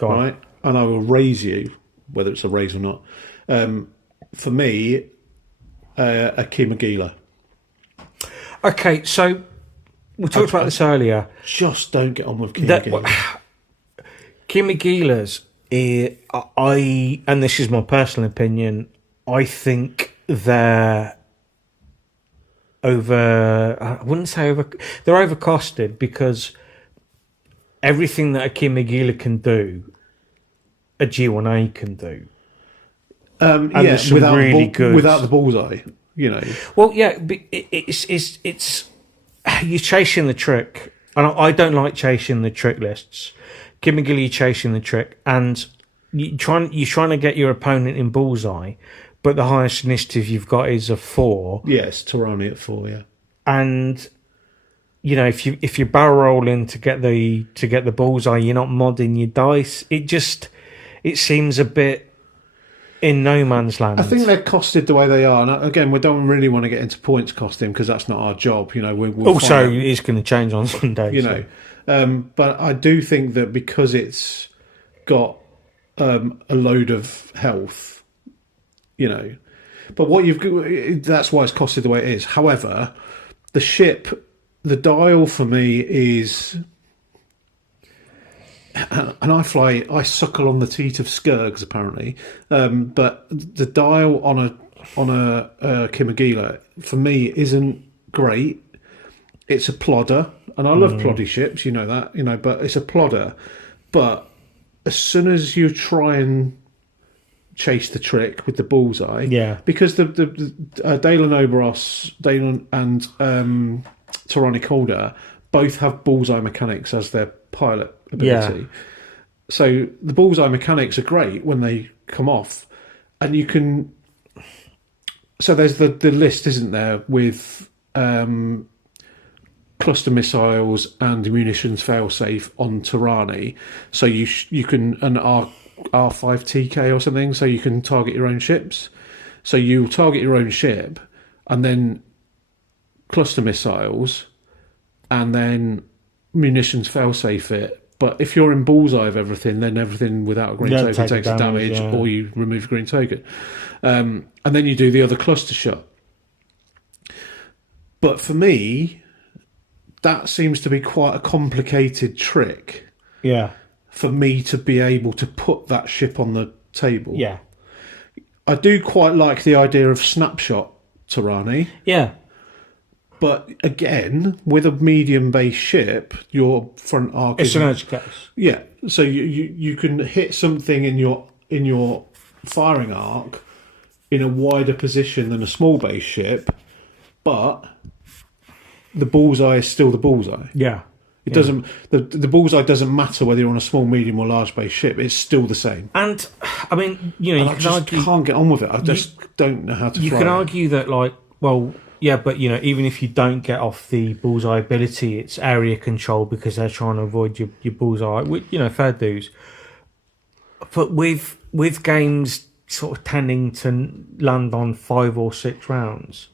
right, and I will raise you, whether it's a raise or not. For me, a Kimagila. Okay, so we talked about this earlier. Just don't get on with Kimagila. Kimigilas, and this is my personal opinion, I think they're I wouldn't say they're overcosted, because everything that a Kimagila can do, a G1A can do. Without the bullseye, Well, yeah, it's you're chasing the trick, and I don't like chasing the trick lists. Kimagila, you're chasing the trick, and you're trying to get your opponent in bullseye, but the highest initiative you've got is a 4. Yes, Tarani at 4, yeah. And if you barrel roll in to get the bullseye, you're not modding your dice. It seems a bit in no man's land. I think they're costed the way they are, and again, we don't really want to get into points costing because that's not our job. Also, it's going to change on Sunday. But I do think that because it's got a load of health, but that's why it's costed the way it is. However, the dial for me is. And I suckle on the teat of Skirgs apparently, but the dial on a Kimagila for me isn't great. It's a plodder, and I love ploddy ships, that, but it's a plodder. But as soon as you try and chase the trick with the bullseye, because the Dalen Oberos, Dalen and Tarani Calder both have bullseye mechanics as their pilot ability. So the bullseye mechanics are great when they come off, and you can. So there's the list, isn't there, with cluster missiles and munitions failsafe on Tirani. So you can an R5TK or something. So you can target your own ships. So you target your own ship, and then cluster missiles, and then munitions failsafe it. But if you're in bullseye of everything, then everything without a green token takes damage, or you remove a green token. And then you do the other cluster shot. But for me, that seems to be quite a complicated trick. Yeah. For me to be able to put that ship on the table. Yeah. I do quite like the idea of snapshot Tirani. Yeah. But again, with a medium base ship, your front arc It's an edge case. Yeah, so you can hit something in your firing arc in a wider position than a small base ship, but the bullseye is still the bullseye. Yeah. It doesn't the bullseye doesn't matter whether you're on a small, medium, or large base ship. It's still the same. And I mean, you know, And I just can't get on with it. I just don't know how to. You can argue that, like, well, yeah, but you know, even if you don't get off the bullseye ability, it's area control because they're trying to avoid your bullseye. You know, fair dues. But with games sort of tending to land on 5 or 6 rounds,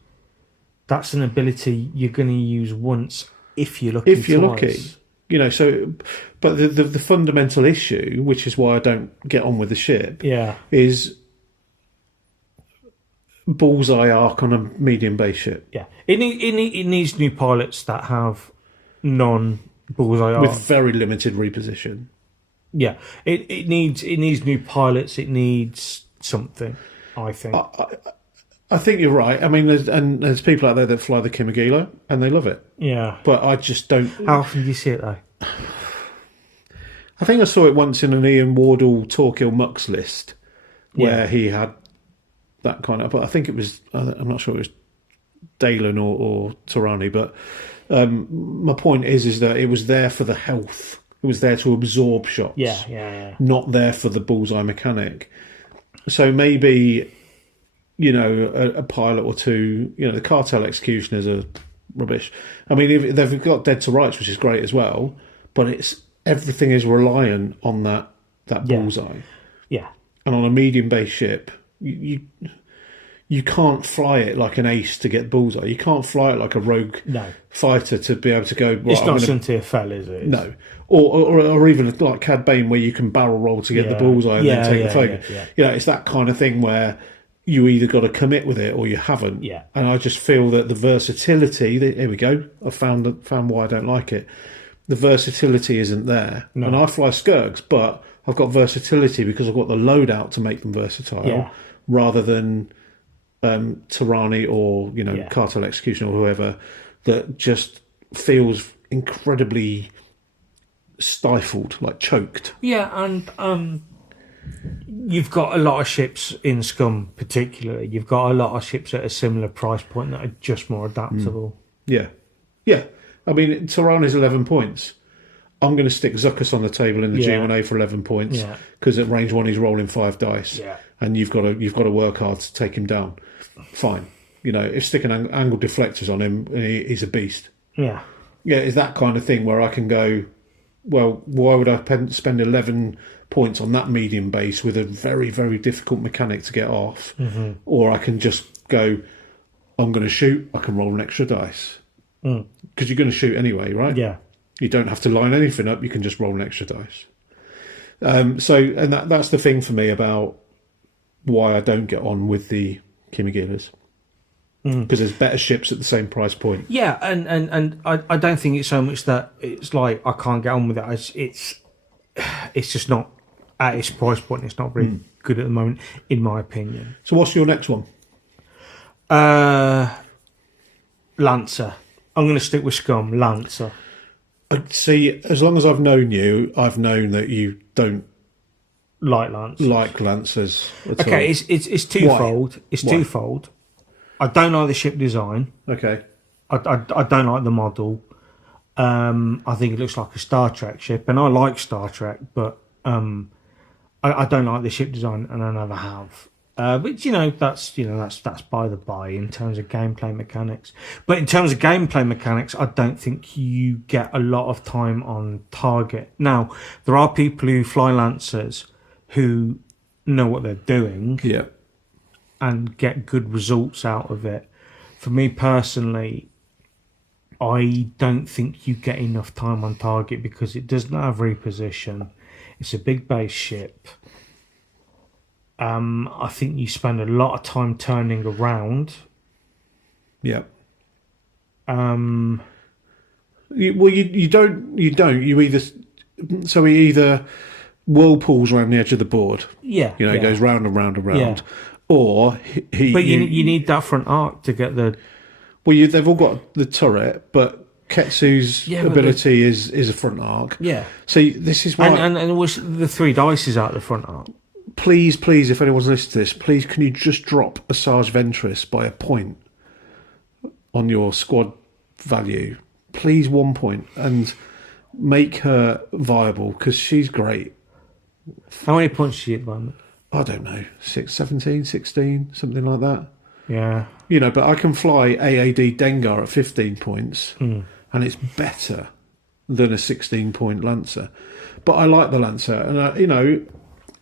that's an ability you're going to use once if you're lucky. If you're lucky, you know. So, but the fundamental issue, which is why I don't get on with the ship, is bullseye arc on a medium base ship. Yeah, it needs new pilots that have non-bullseye arc with very limited reposition. Yeah, it needs new pilots. It needs something. I think. I think you're right. I mean, there's people out there that fly the Kimagila and they love it. Yeah, but I just don't. How often do you see it though? I think I saw it once in an Ian Wardle Torquil Mux list where he had that kind of. But I think it was. I'm not sure it was Dalen or Tirani. But my point is that it was there for the health. It was there to absorb shots. Yeah. Not there for the bullseye mechanic. So maybe, you know, a pilot or two. You know, the cartel executioners are rubbish. I mean, they've got dead to rights, which is great as well. But everything is reliant on that bullseye. Yeah. And on a medium base ship, you can't fly it like an ace to get bullseye. You can't fly it like a rogue fighter to be able to go. Right, it's not Cynthia Fell, is it? No. Or even like Cad Bane, where you can barrel roll to get the bullseye and then take the focus. Yeah. You know, it's that kind of thing where you either got to commit with it or you haven't. Yeah. And I just feel that the versatility. Here we go. I found why I don't like it. The versatility isn't there. No. And I fly Skirks, but I've got versatility because I've got the loadout to make them versatile, rather than Tirani or Cartel Execution or whoever that just feels incredibly stifled, like choked. Yeah, and you've got a lot of ships in Scum, particularly. You've got a lot of ships at a similar price point that are just more adaptable. Yeah. I mean, Tirani's 11 points. I'm going to stick Zuckus on the table in the G1A for 11 points because at range 1 he's rolling 5 dice, and you've got to work hard to take him down. Fine, if sticking angle deflectors on him, he's a beast. Yeah, it's that kind of thing where I can go, well, why would I spend 11 points on that medium base with a very, very difficult mechanic to get off? Mm-hmm. Or I can just go, I'm going to shoot, I can roll an extra dice. Because you're going to shoot anyway, right? Yeah. You don't have to line anything up, you can just roll an extra dice. And that's the thing for me about why I don't get on with the Kimigilas. Because there's better ships at the same price point. Yeah, and I don't think it's so much that it's like I can't get on with it. It's just not at its price point. It's not very good at the moment, in my opinion. So what's your next one? Lancer. I'm going to stick with Scum. Lancer. See, as long as I've known you, I've known that you don't like Lancers. Okay, it's twofold. Why? It's twofold. I don't like the ship design. Okay. I don't like the model. I think it looks like a Star Trek ship, and I like Star Trek, but I don't like the ship design, and I never have. But that's by the by in terms of gameplay mechanics. But in terms of gameplay mechanics, I don't think you get a lot of time on target. Now, there are people who fly Lancers who know what they're doing Yeah. and get good results out of it. For me personally, I don't think you get enough time on target because it does not have reposition. It's a big base ship. I think you spend a lot of time turning around. Yeah. Um, you don't. You either. So he either whirlpools around the edge of the board. yeah. He goes round and round and round. Yeah. Or he. But you need that front arc to get the. Well, they've all got the turret, but Ketsu's ability is a front arc. Yeah. So this is why. And it was the 3 dice is out the front arc. Please, if anyone's listening to this, please can you just drop a Sarge Ventress by a point on your squad value? Please 1 point and make her viable because she's great. How many points is she at the moment? I don't know, 17, 16, something like that. Yeah. But I can fly AAD Dengar at 15 points and it's better than a 16-point Lancer. But I like the Lancer and,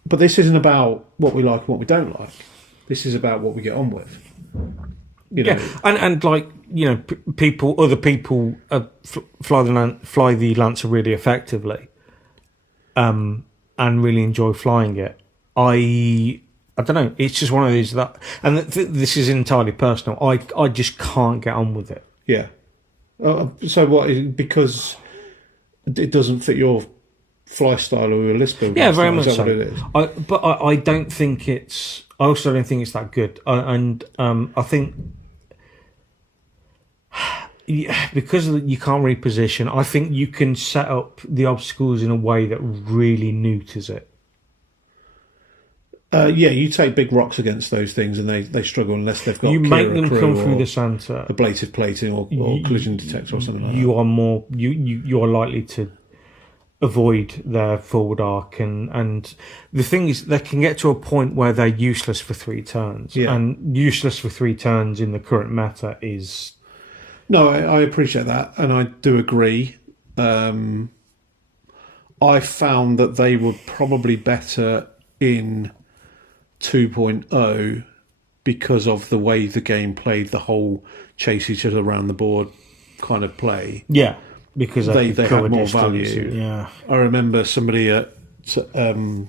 but this isn't about what we like and what we don't like. This is about what we get on with. Yeah, and other people fly the Lancer really effectively, and really enjoy flying it. I don't know. It's just one of these and this is entirely personal. I just can't get on with it. Yeah. So what? Because it doesn't fit your fly style or your list building. Yeah, very much so. What it is? I don't think it's. I also don't think it's that good. I think because you can't reposition. I think you can set up the obstacles in a way that really neuters it. You take big rocks against those things, and they struggle unless they've got. You make them come through the center, ablative plating or collision detector or something like that. You are more you are likely to avoid their forward arc, and the thing is, they can get to a point where they're useless for 3 turns, and useless for 3 turns in the current meta is. No, I appreciate that, and I do agree. I found that they were probably better in 2.0 because of the way the game played the whole chase each other around the board kind of play. Yeah, because they had more value. Yeah, I remember somebody at I think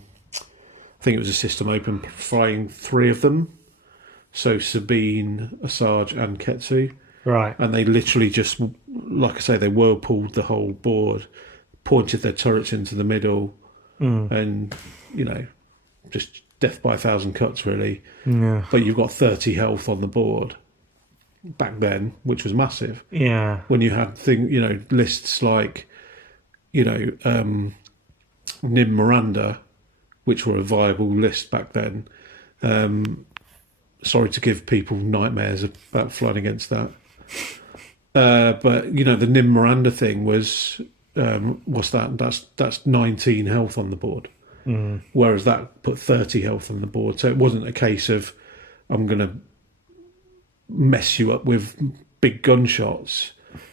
it was a System Open flying 3 of them. So Sabine, Asajj and Ketsu. Right. And they literally just, like I say, they whirlpooled the whole board, pointed their turrets into the middle, and, just death by 1,000 cuts, really. Yeah. But you've got 30 health on the board back then, which was massive. Yeah. When you had lists like, Nim Miranda, which were a viable list back then. Sorry to give people nightmares about flying against that. But the Nim Miranda thing was what's that? That's 19 health on the board. Whereas that put 30 health on the board. So it wasn't a case of I'm going to mess you up with big gunshots.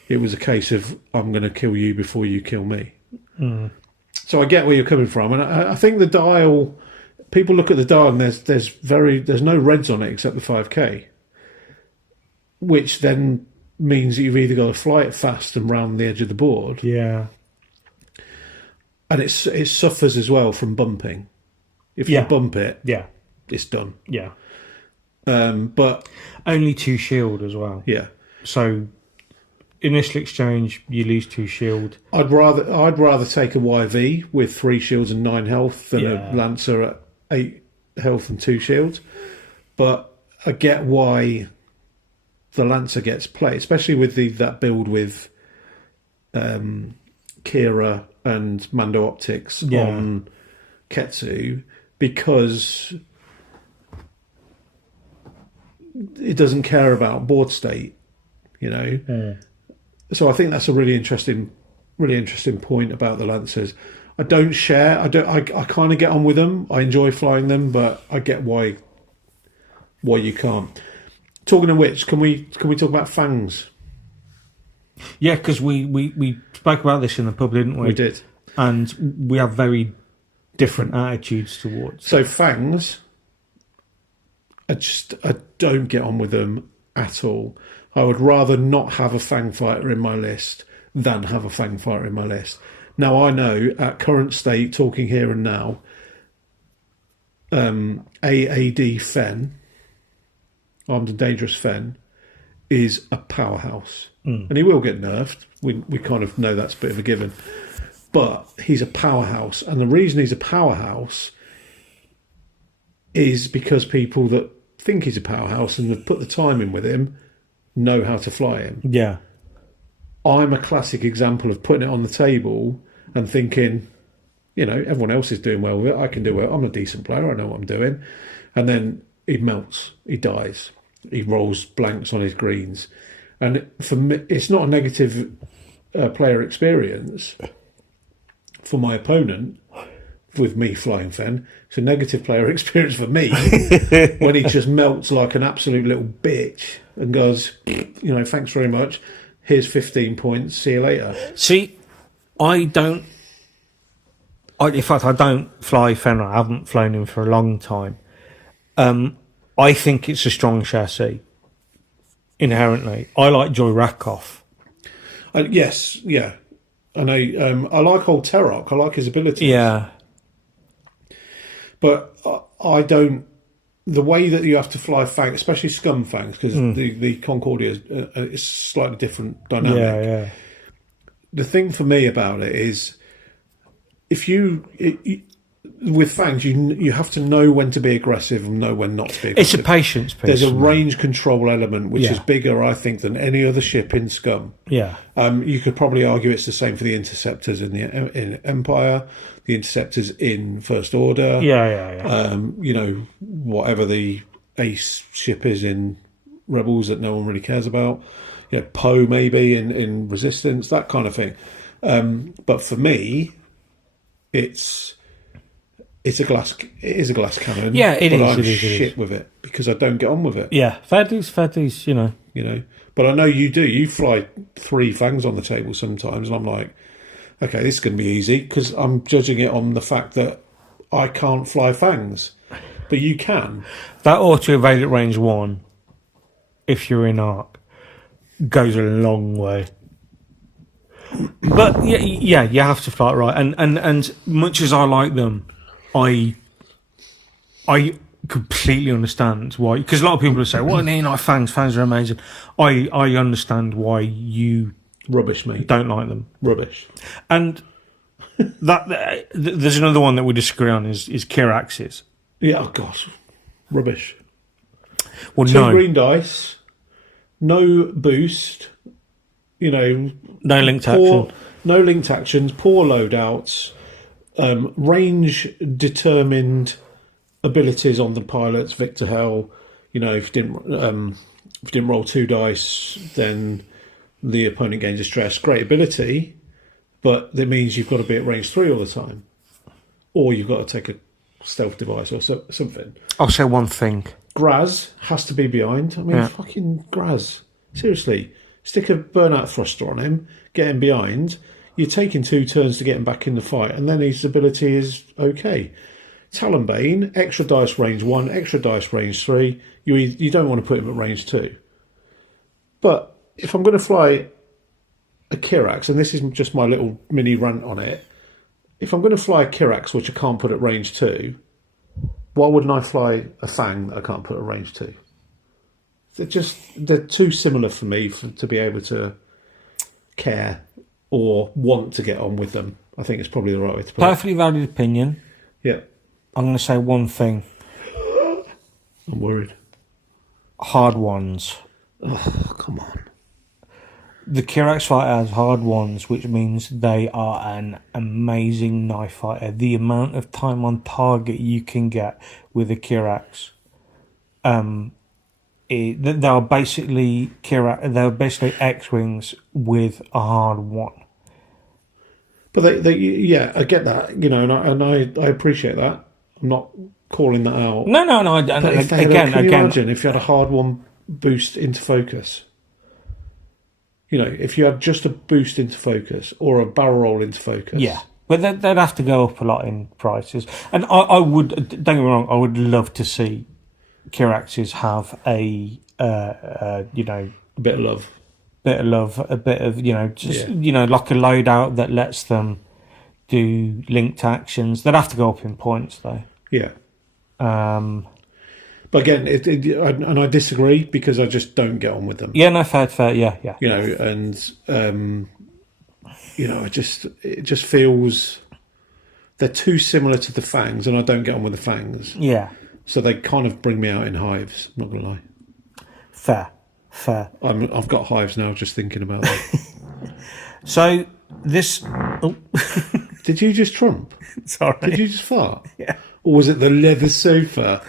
It was a case of I'm going to kill you before you kill me. So I get where you're coming from, and I think the dial. People look at the dial and there's no reds on it except the 5K, which then means that you've either got to fly it fast and round the edge of the board. Yeah. And it suffers as well from bumping. If you bump it, it's done. Yeah. But only 2 shield as well. Yeah. So initial exchange, you lose 2 shield. I'd rather take a YV with 3 shields and 9 health than a Lancer at 8 health and 2 shields. But I get why the Lancer gets played, especially with that build with Kira and Mando Optics on Ketsu, because it doesn't care about board state, So I think that's a really interesting point about the Lancers. I don't share. I kind of get on with them. I enjoy flying them, but I get why why you can't. Talking of which, can we talk about fangs? Yeah, because we spoke about this in the pub, didn't we? We did. And we have very different attitudes towards. So fangs, I don't get on with them at all. I would rather not have a fang fighter in my list than have a fang fighter in my list. Now I know at current state, talking here and now, AAD Fen, Armed and Dangerous Fen, is a powerhouse. And he will get nerfed. We kind of know that's a bit of a given. But he's a powerhouse. And the reason he's a powerhouse is because people that think he's a powerhouse and have put the time in with him know how to fly him. Yeah. I'm a classic example of putting it on the table and thinking, everyone else is doing well with it. I can do it. I'm a decent player. I know what I'm doing. And then he melts. He dies. He rolls blanks on his greens. And for me, it's not a negative player experience for my opponent with me flying Fen. It's a negative player experience for me when he just melts like an absolute little bitch and goes, thanks very much. Here's 15 points. See you later. See, in fact, I don't fly Fen. I haven't flown him for a long time. I think it's a strong chassis, inherently. I like Joy Rakoff. Yes, yeah. And I like old Terok. I like his abilities. Yeah. But I don't... The way that you have to fly Fang, especially Scum Fangs, because the Concordia is slightly different dynamic. Yeah. The thing for me about it is, with Fangs, you have to know when to be aggressive and know when not to be aggressive. It's a patience piece. There's a range control element, which Yeah. is bigger, I think, than any other ship in Scum. Yeah. You could probably argue it's the same for the Interceptors in Empire, the Interceptors in First Order. Yeah. Whatever the ace ship is in Rebels that no one really cares about. Poe maybe in Resistance, that kind of thing. But for me, it is a glass cannon. Yeah, it is. I'm shit with it because I don't get on with it. Yeah, fair dues, But I know you do. You fly 3 Fangs on the table sometimes, and I'm like, okay, this is going to be easy because I'm judging it on the fact that I can't fly Fangs, but you can. That auto evade at range 1, if you're in arc, goes a long way. But yeah, you have to fly it right. And much as I like them, I completely understand why. Because a lot of people will say, "Well, you like Fangs? Fangs are amazing." I understand why you Rubbish, mate. don't like them. Rubbish. And there's another one that we disagree on is Kirax's. Yeah, oh gosh, rubbish. Well, 2 no, green dice, no boost. no linked action. No linked actions, poor loadouts, range determined abilities on the pilots. Victor Hell, if you didn't roll 2 dice, then the opponent gains a stress. Great ability, but that means you've got to be at range 3 all the time, or you've got to take a stealth device or something. I'll say one thing. Graz has to be behind. I mean, fucking Graz. Seriously. Stick a burnout thruster on him, get him behind. You're taking 2 turns to get him back in the fight, and then his ability is okay. Talonbane, extra dice range 1, extra dice range 3. You don't want to put him at range 2. But if I'm going to fly a Kirax, and this is just my little mini rant on it, if I'm going to fly a Kirax, which I can't put at range 2, why wouldn't I fly a Fang that I can't put at range 2? They're too similar for me to be able to care or want to get on with them. I think it's probably the right way to put it. Perfectly valid opinion. Yeah. I'm going to say one thing. I'm worried. Hard ones. Oh, come on. The Kirax fighter has hard ones, which means they are an amazing knife fighter. The amount of time on target you can get with a Kirax, they are basically X-wings with a hard one. But I get that, and I appreciate that. I'm not calling that out. No. But if they had can you imagine if you had a hard one boost into focus? You know, if you had just a boost into focus or a barrel roll into focus. Yeah. But they'd have to go up a lot in prices. And I would, don't get me wrong, I would love to see Kiraxes have a bit of love, a bit of, like a loadout that lets them do linked actions. They'd have to go up in points, though. Yeah. But again, and I disagree because I just don't get on with them. Yeah, no, fair, yeah. You know, and it just feels they're too similar to the fangs, and I don't get on with the fangs. Yeah. So they kind of bring me out in hives. I'm not gonna lie. Fair. I've got hives now just thinking about that. So this. Oh. Did you just trump? Sorry. Did you just fart? Yeah. Or was it the leather sofa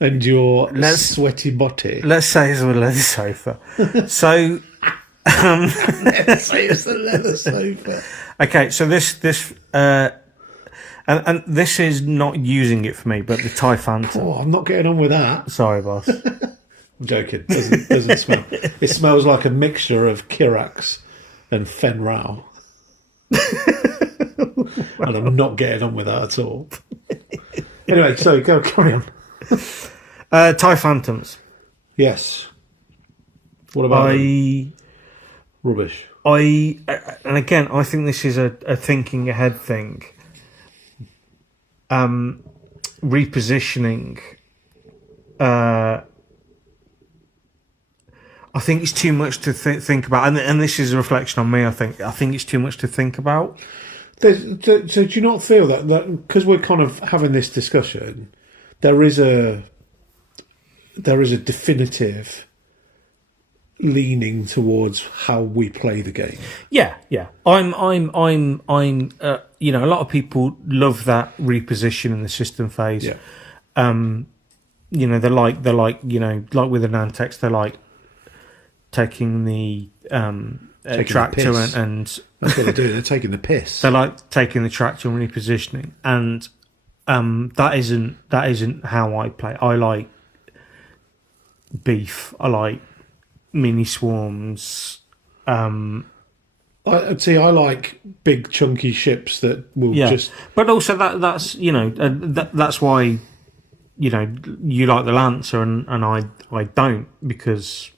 and your sweaty botty? Let's say it's a leather sofa. So. Let's say it's the leather sofa. Okay, so this and this is not using it for me, but the Thai Phantom. Oh, I'm not getting on with that. Sorry, boss. I'm joking. Doesn't smell. It smells like a mixture of Kirax and Fen Rao. And I'm not getting on with that at all. Anyway, so carry on. Thai Phantoms. Yes. What about them? Rubbish. And again, I think this is a thinking ahead thing. Repositioning. I think it's too much to think about, and this is a reflection on me. I think it's too much to think about. So do you not feel that because we're kind of having this discussion, there is a definitive leaning towards how we play the game? Yeah. I'm. A lot of people love that reposition in the system phase. Yeah. They're like like with the Nantex, they're like taking the tractor and that's what they do. They're taking the piss. They're like taking the tractor and repositioning, and that isn't how I play. I like beef. I like mini swarms. I like big chunky ships that will just. But also that's that's why you like the Lancer and I don't, because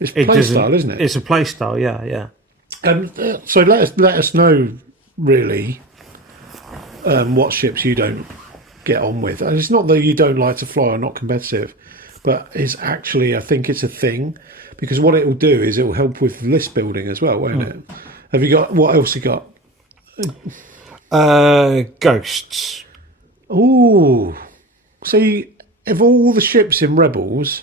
it's play style, isn't it? It's a play style, yeah. So let us know really what ships you don't get on with. And it's not that you don't like to fly or not competitive, but it's actually, I think it's a thing, because what it will do is it will help with list building as well, won't it? Have you got, what else you got? Ghosts. Ooh. See, of all the ships in Rebels,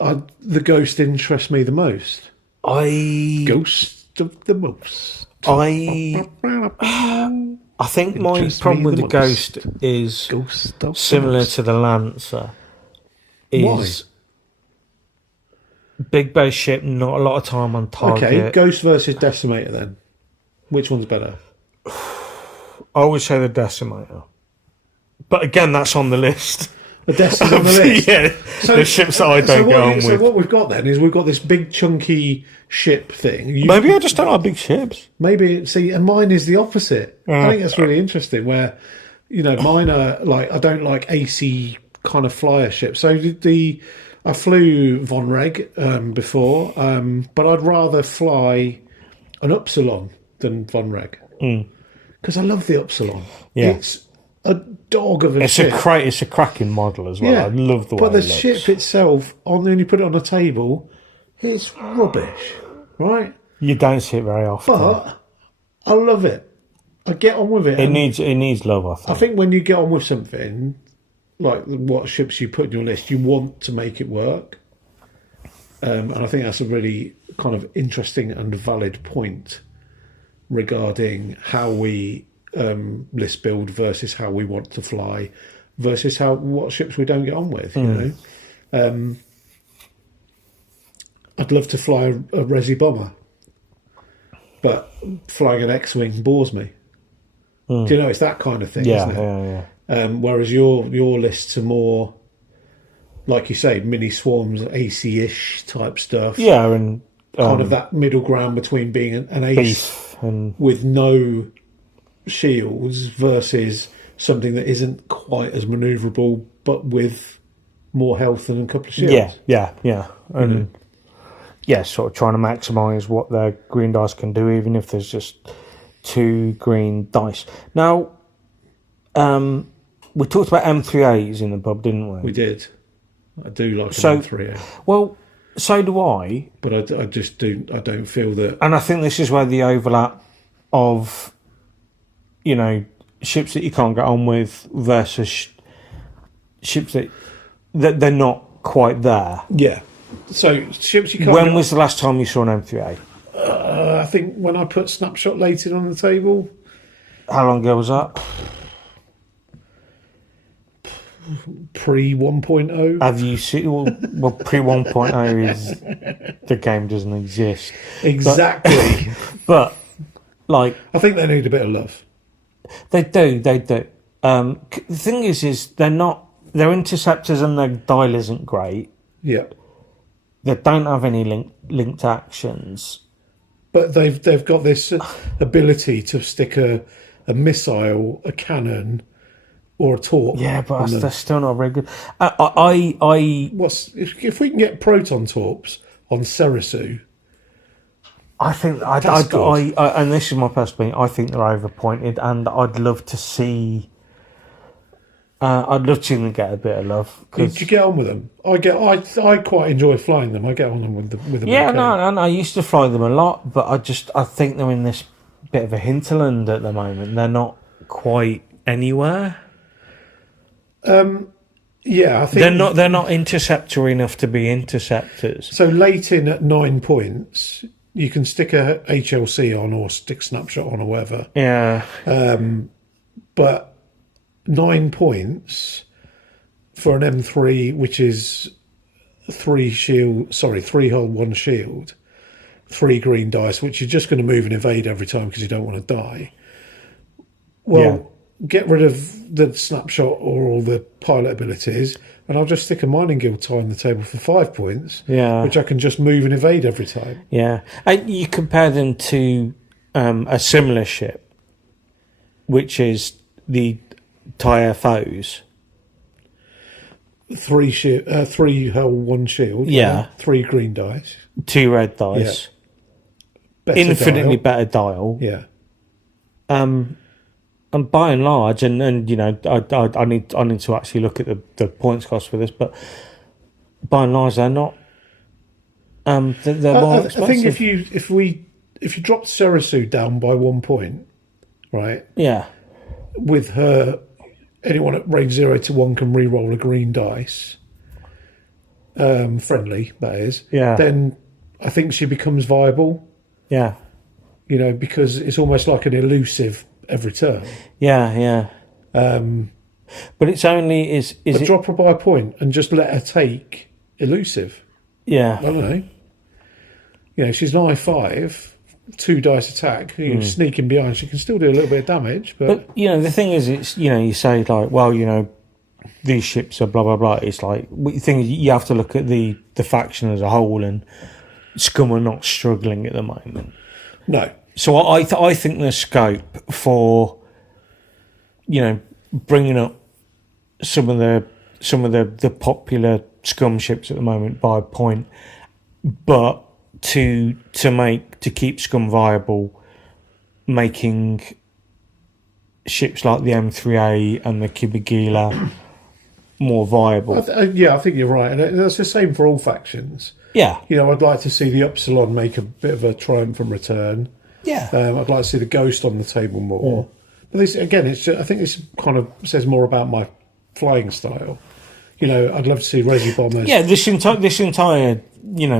the Ghost interests me the most. Ghost of the most. I think my problem with the Ghost is similar to the Lancer. Why? Big base ship, not a lot of time on target. Okay, Ghost versus Decimator then. Which one's better? I would say the Decimator. But again, that's on the list. The Death is on the list. Yeah, so, the ships that I don't go on with. So what we've got then is we've got this big chunky ship thing. Maybe I just don't like big ships. Maybe, see, and mine is the opposite. I think that's really interesting, where, mine are like, I don't like AC kind of flyer ships. So I flew Von Reg before, but I'd rather fly an Upsilon than Von Reg. Because I love the Upsilon. Yeah. It's a dog of a ship. It's a cracking model as well. Yeah, I love the way but the it looks. ship itself, when you put it on a table, it's rubbish, right? You don't see it very often. But I love it. I get on with it. It needs love, I think. I think when you get on with something, like what ships you put in your list, you want to make it work. And I think that's a really kind of interesting and valid point regarding how we list build versus how we want to fly versus what ships we don't get on with. You know, I'd love to fly a Resi bomber, but flying an X-wing bores me. Do you know, it's that kind of thing, isn't it? Yeah. Whereas your lists are more, like you say, mini swarms, AC-ish type stuff. Yeah, and kind of that middle ground between being an ace beef and with no shields versus something that isn't quite as manoeuvrable but with more health and a couple of shields. yeah, and sort of trying to maximise what their green dice can do, even if there's just 2 green dice. Now, we talked about M3As in the pub, didn't we? We did. I do like an M3A. Well, so do I. But I just do. I don't feel that. And I think this is where the overlap of, ships that you can't get on with versus ships that they're not quite there. Yeah. So ships you can't. When was the last time you saw an M3A? I think when I put Snapshot Lated on the table. How long ago was that? Pre 1.0. Have you seen? Well, pre 1.0 is the game doesn't exist. Exactly. But like, I think they need a bit of love. They do. The thing is they're not. Their interceptors and their dial isn't great. Yeah. They don't have any linked actions. But they've got this ability to stick a missile, a cannon, or a torp. Yeah, but they're still not very good. If we can get proton torps on Ceresu? I think and this is my personal opinion. I think they're overpointed, and I'd love to see. I'd love to see them get a bit of love. Did you get on with them? I quite enjoy flying them. I get on them with them. Yeah, okay. no, I used to fly them a lot, but I think they're in this bit of a hinterland at the moment. They're not quite anywhere. Yeah, I think they're not interceptor enough to be interceptors. So late in at 9 points, you can stick a HLC on or stick Snapshot on or whatever. Yeah. But 9 points for an M3, which is 3 hull, 1 shield, 3 green dice, which you're just going to move and evade every time because you don't want to die. Well, get rid of the Snapshot or all the pilot abilities, and I'll just stick a Mining Guild tie on the table for 5 points, which I can just move and evade every time. Yeah. And you compare them to a similar ship, which is the TIE FOs. 3 hull, 1 shield. Yeah. 3 green dice. 2 red dice. Yeah. Infinitely better dial. Yeah. And by and large, and I need to actually look at the points cost for this, but by and large, they're not. They're more expensive. I think if you drop Ceresu down by 1 point, right? Yeah. With her, anyone at range 0 to 1 can re-roll a green dice. Friendly, that is. Yeah. Then I think she becomes viable. Yeah. Because it's almost like an elusive every turn. Yeah. But it's only is it drop her by a point and just let her take elusive. Yeah. I don't know. She's an I5, 2 dice attack. Sneaking behind, she can still do a little bit of damage. But the thing is, it's you say like, well, these ships are blah blah blah. It's like the thing is, you have to look at the faction as a whole, and Scum are not struggling at the moment. No. So I think there's scope for, bringing up some of the popular Scum ships at the moment by a point, but to keep Scum viable, making ships like the M3A and the Kibigila more viable. I think you're right, and that's the same for all factions. Yeah, I'd like to see the Upsilon make a bit of a triumphant return. Yeah, I'd like to see the Ghost on the table more. But this again, I think this kind of says more about my flying style. I'd love to see Resi bombers. Yeah, this entire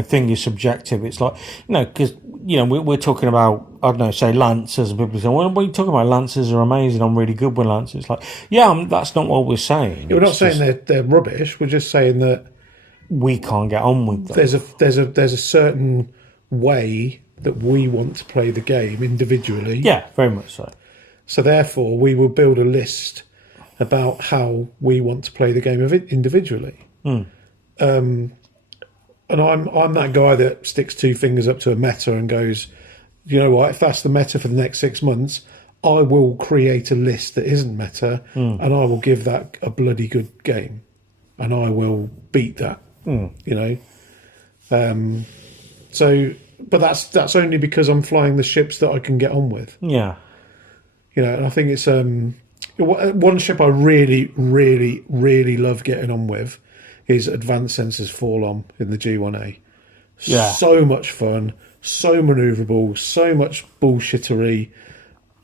thing is subjective. It's like because we're talking about, I don't know, say Lancers, and people say, well, what are you talking about? Lancers are amazing. I'm really good with Lancers. It's like, that's not what we're saying. We're not saying they're rubbish. We're just saying that we can't get on with them. There's a certain way that we want to play the game individually. Yeah, very much so. So therefore, we will build a list about how we want to play the game of it individually. And I'm that guy that sticks two fingers up to a meta and goes, you know what, if that's the meta for the next 6 months, I will create a list that isn't meta, and I will give that a bloody good game, and I will beat that. You know, so, but that's only because I'm flying the ships that I can get on with. Yeah. You know, and I think it's one ship I really, really, really love getting on with is Advanced Sensors Fall On in the G1A. Yeah. So much fun, so manoeuvrable, so much bullshittery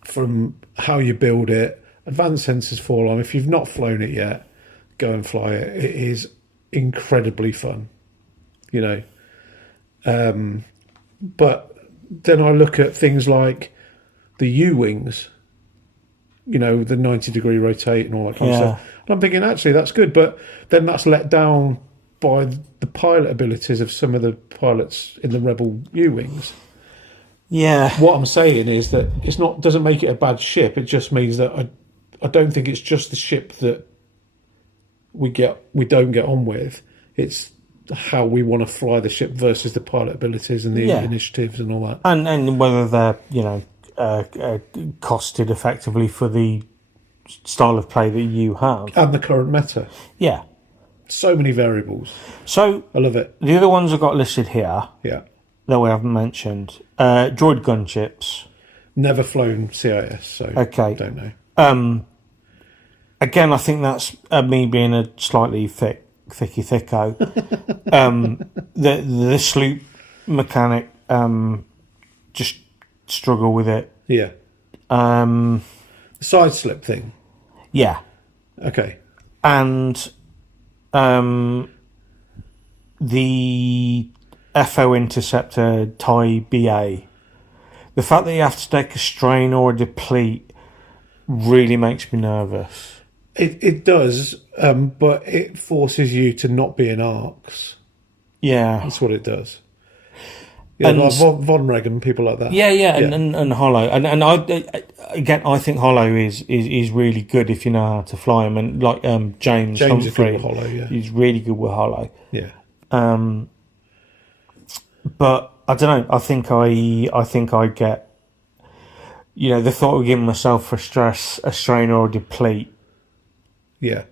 from how you build it. Advanced Sensors Fall On. If you've not flown it yet, go and fly it. It is incredibly fun, you know. But then I look at things like the U-wings, you know, the 90-degree rotate and all that kind of stuff. And I'm thinking, actually, that's good. But then that's let down by the pilot abilities of some of the pilots in the Rebel U-wings. Yeah. What I'm saying is that doesn't make it a bad ship. It just means that I don't think it's just the ship that we don't get on with. It's how we want to fly the ship versus the pilot abilities and the initiatives and all that. And whether they're, you know, costed effectively for the style of play that you have. And the current meta. Yeah. So many variables. So I love it. The other ones I've got listed here Yeah. that we haven't mentioned. Droid gunships. Never flown CIS, so okay. Don't know. Again, I think that's me being a slightly thicky thicko. The sloop mechanic, just struggle with it. Yeah. The side slip thing. Yeah. Okay. And the FO interceptor TIE BA. The fact that you have to take a strain or a deplete really makes me nervous. It does, but it forces you to not be in arcs. Yeah. That's what it does. Yeah, and, like Von Regen, people like that. Yeah. And Hollow. And I think Hollow is really good if you know how to fly him. And like James Humphrey, is good with Hollow, yeah. He's really good with Hollow. Yeah. But I don't know. I think I get, you know, the thought of giving myself a strain or a deplete. Yeah.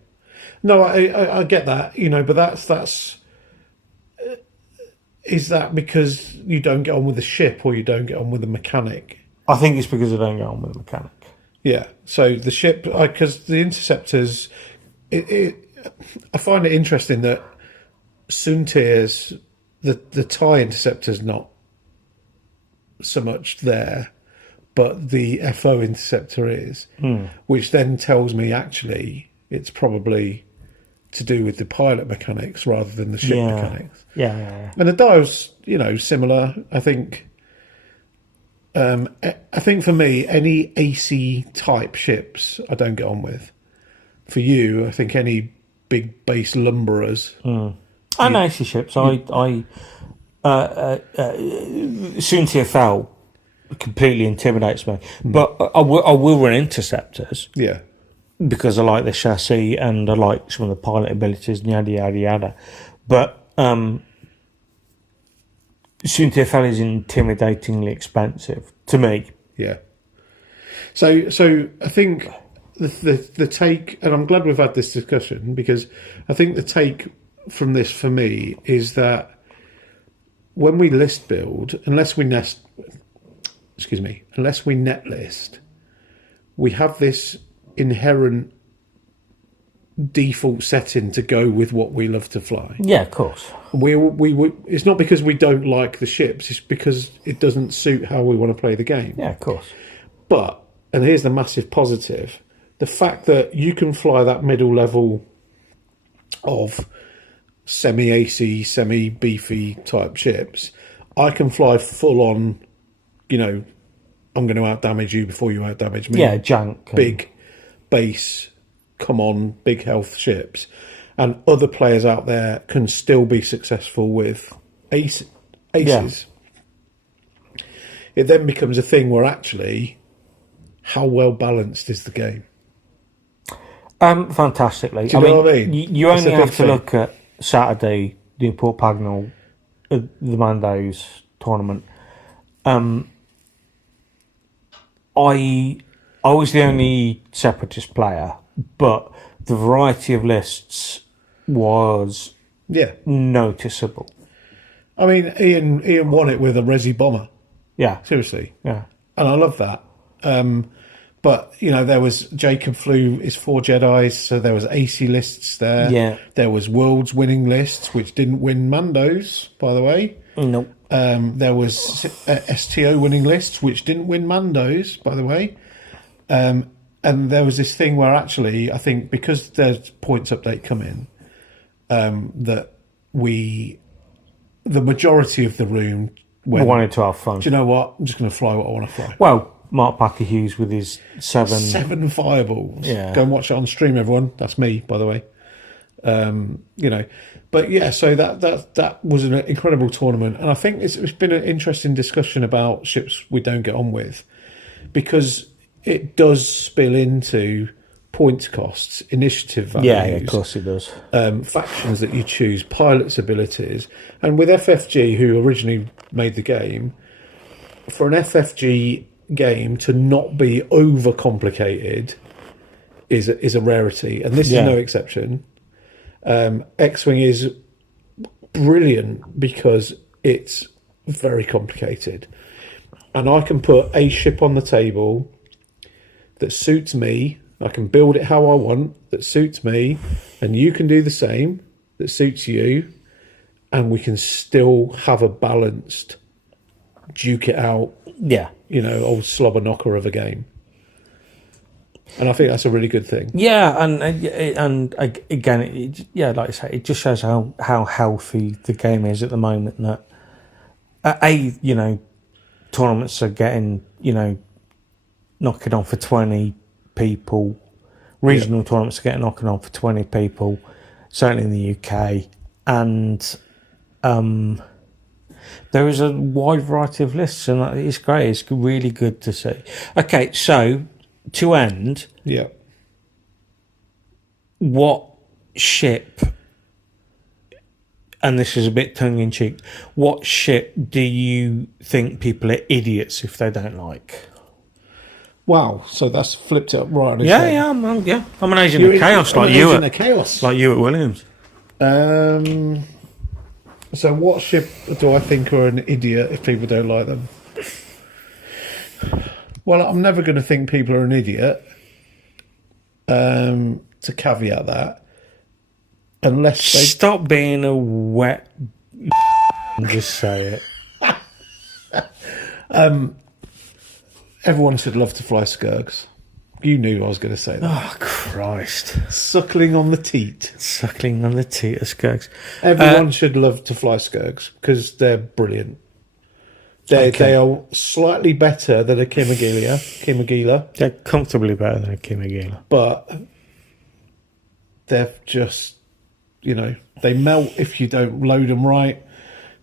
No, I get that, you know, but that's is that because you don't get on with the ship or you don't get on with the mechanic? I think it's because I don't get on with the mechanic. Yeah. So the ship, because the interceptors, I find it interesting that Soontir's, the TIE interceptor's not so much there, but the FO interceptor is, which then tells me actually it's probably to do with the pilot mechanics rather than the ship mechanics. Yeah. And the dial's, you know, similar. I think for me, any AC type ships I don't get on with. For you, I think any big base lumberers. And AC ships. Soontir FL completely intimidates me. But I will run interceptors. Yeah. Because I like the chassis and I like some of the pilot abilities and yada yada yada. But Soontir FL is intimidatingly expensive to me. Yeah. So I think the take, and I'm glad we've had this discussion, because I think the take from this for me is that when we list build, unless we net list, we have this inherent default setting to go with what we love to fly. Yeah, of course. We it's not because we don't like the ships, it's because it doesn't suit how we want to play the game. Yeah, of course. But, and here's the massive positive, the fact that you can fly that middle level of semi-AC, semi-beefy type ships, I can fly full on, you know, I'm going to out-damage you before you out-damage me. Yeah, junk. Big base, come on, big health ships. And other players out there can still be successful with aces. Yeah. It then becomes a thing where actually, how well balanced is the game? Fantastically. Do you know what I mean? You It's only a have big to thing. look at Saturday, the Port Pagnell, the Mando's tournament. I was the only separatist player, but the variety of lists was Yeah. noticeable. I mean, Ian won it with a Resi Bomber. Yeah, Seriously. yeah, And I love that. But, there was Jacob flew his 4 Jedis, so there was AC lists there. yeah. There was Worlds winning lists, which didn't win Mando's, by the way. Nope. There was STO winning lists, which didn't win Mando's, by the way. And there was this thing where actually, I think because there's points update coming, that the majority of the room I wanted to have fun. do you know what? I'm just going to fly what I want to fly. Well, Mark Packer Hughes with his 7. 7 fireballs. Yeah. Go and watch it on stream, everyone. That's me, by the way. But yeah, so that was an incredible tournament, and I think it's been an interesting discussion about ships we don't get on with, because it does spill into points costs, initiative values, Yeah, of course it does. factions that you choose, pilots' abilities, and with FFG, who originally made the game, for an FFG game to not be overcomplicated is a rarity, and this is no exception. X-Wing is brilliant because it's very complicated, and I can put a ship on the table that suits me. I can build it how I want that suits me, and you can do the same that suits you, and we can still have a balanced, duke it out, Yeah. old slobber knocker of a game. And I think that's a really good thing. Yeah, and again, like I say, it just shows how healthy the game is at the moment. That tournaments are getting knocking on for 20 people. Regional tournaments are getting knocking on for 20 people, certainly in the UK, and there is a wide variety of lists, and it's great. It's really good to see. Okay, so to end, Yeah. what ship, and this is a bit tongue-in-cheek, what ship do you think people are idiots if they don't like? Wow. So that's flipped it up right on its Yeah, head. yeah, I'm an agent of chaos, like you in the at chaos. Williams. So what ship do I think are an idiot if people don't like them? Well, I'm never going to think people are an idiot. To caveat that, unless they Stop being a wet and just say it. everyone should love to fly Skirgs. You knew I was going to say that. Oh, Christ. Suckling on the teat. Suckling on the teat of Skirgs. Everyone should love to fly Skirgs because they're brilliant. They are slightly better than a Kimagila, They're comfortably better than a Kimagila. but they're just, they melt if you don't load them right.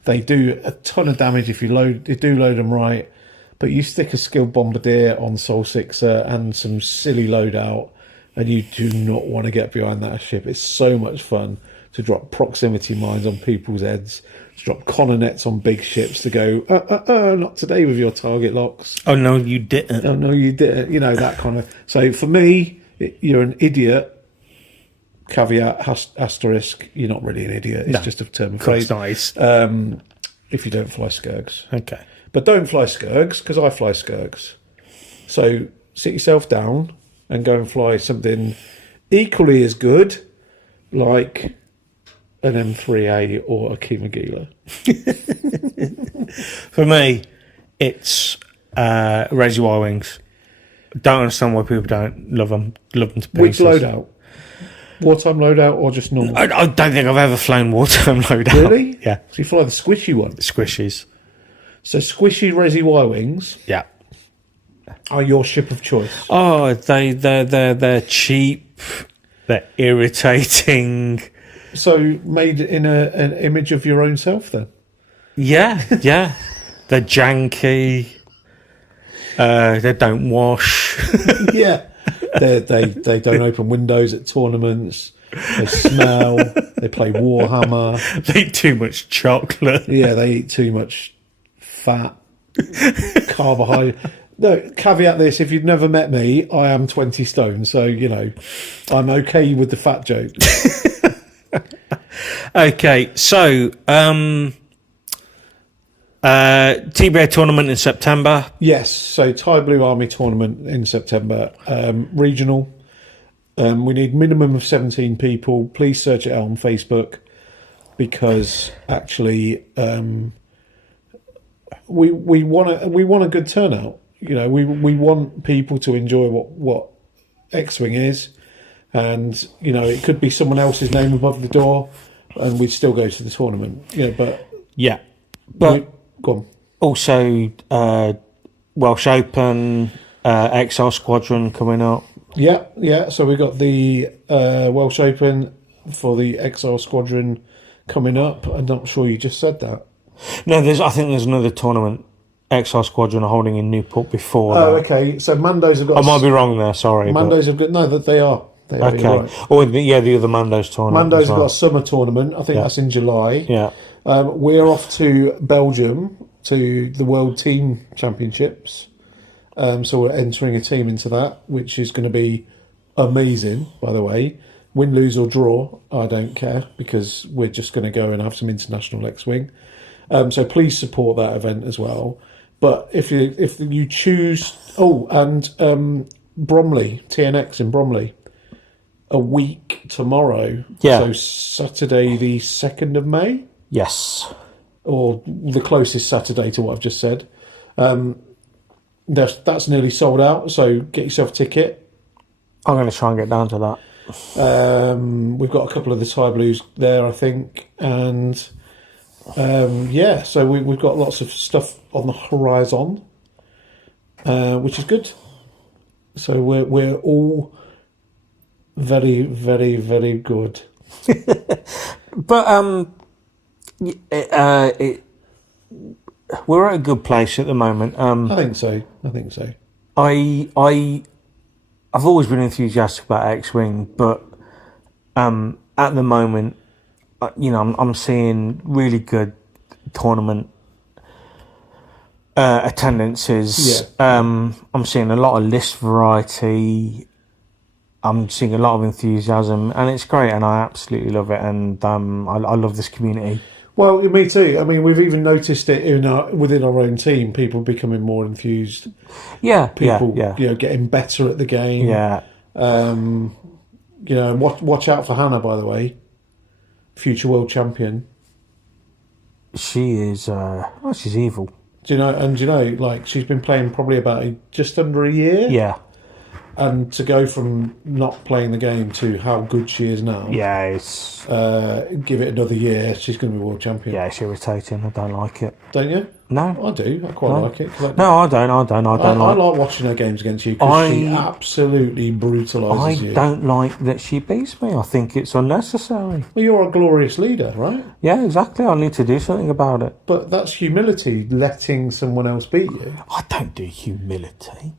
They do a ton of damage if you do load them right. But you stick a skilled bombardier on Soul Sixer and some silly loadout, and you do not want to get behind that ship. It's so much fun to drop proximity mines on people's heads, to drop colonnettes on big ships, to go, not today with your target locks. Oh, no, you didn't. Oh, no, you didn't. That kind of... So for me, you're an idiot. Caveat, asterisk, you're not really an idiot. It's just a term of phrase. Nice. If you don't fly Skirgs. Okay. But don't fly Skirgs, because I fly Skirgs. So sit yourself down and go and fly something equally as good, like an M3A or a Kimagila. For me, it's Resi Y-Wings. Don't understand why people don't love them. Love them to Which pieces. loadout? Wartime loadout or just normal? I don't think I've ever flown wartime loadout. Really? Yeah. So you fly the squishy one. Squishies. So squishy Resi Y-Wings Yeah. are your ship of choice. Oh, they're cheap. They're irritating. So made in an image of your own self then? Yeah. They're janky. They don't wash. Yeah. They don't open windows at tournaments. They smell. They play Warhammer. They eat too much chocolate. Yeah, they eat too much fat, carbohydrate. No, caveat this: if you've never met me, I am 20 stone, so I'm okay with the fat joke. Okay, so TBA tournament in September. Yes, so Thai Blue Army tournament in September, regional. We need minimum of 17 people. Please search it out on Facebook because actually we want a good turnout. We want people to enjoy what X-Wing is, and it could be someone else's name above the door, and we'd still go to the tournament. But go on. Also, Welsh Open, XR Squadron coming up. Yeah. So we got the Welsh Open for the XR Squadron coming up. I'm not sure you just said that. No, I think there's another tournament XR Squadron are holding in Newport before. Oh, okay. So Mando's have got. I might be wrong there. Sorry. Mando's have got that they are. Okay. Right. Or the other Mando's tournament. Mando's have got a summer tournament. I think that's in July. Yeah. We're off to Belgium to the World Team Championships. So we're entering a team into that, which is going to be amazing, by the way. Win, lose or draw, I don't care, because we're just going to go and have some international X-Wing. So please support that event as well. But if you choose... Oh, and Bromley, TNX in Bromley, a week tomorrow. Yeah. So Saturday the 2nd of May? Yes. Or the closest Saturday to what I've just said. That's nearly sold out, so get yourself a ticket. I'm going to try and get down to that. We've got a couple of the Thai Blues there, I think, and so we've got lots of stuff on the horizon, which is good. So we're all very, very, very good. But we're at a good place at the moment. I think so. I've always been enthusiastic about X-Wing, but at the moment, I'm seeing really good tournament attendances. Yeah. I'm seeing a lot of list variety. I'm seeing a lot of enthusiasm, and it's great, and I absolutely love it, and I love this community. Well, me too. I mean, we've even noticed it within our own team. People becoming more enthused. Yeah, people, getting better at the game. Yeah. Watch out for Hannah, by the way, future world champion. She is. She's evil. Do you know? Like, she's been playing probably about just under a year. Yeah. And to go from not playing the game to how good she is now. Yeah, it's... give it another year, she's going to be world champion. Yeah, it's irritating. I don't like it. Don't you? No. I do. I quite like it. No, I don't. I like watching her games against you because she absolutely brutalises you. I don't like that she beats me. I think it's unnecessary. Well, you're a glorious leader, right? Yeah, exactly. I need to do something about it. But that's humility, letting someone else beat you. I don't do humility.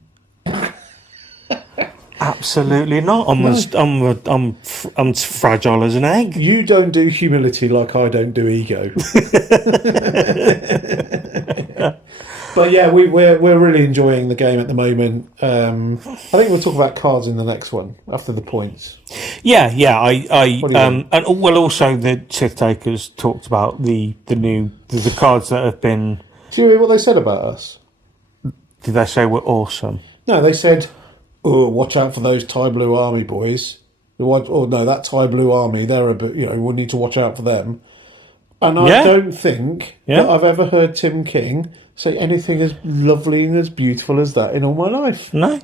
Absolutely not. I'm as fragile as an egg. You don't do humility like I don't do ego. But yeah, we're really enjoying the game at the moment. I think we'll talk about cards in the next one after the points. Yeah. And also the Sith Takers talked about the cards that have been. Do you hear what they said about us? Did they say we're awesome? No, they said, "Oh, watch out for those Thai Blue Army boys." Oh no, that Thai Blue Army, they're a bit. We'll need to watch out for them. And I don't think that I've ever heard Tim King say anything as lovely and as beautiful as that in all my life. No.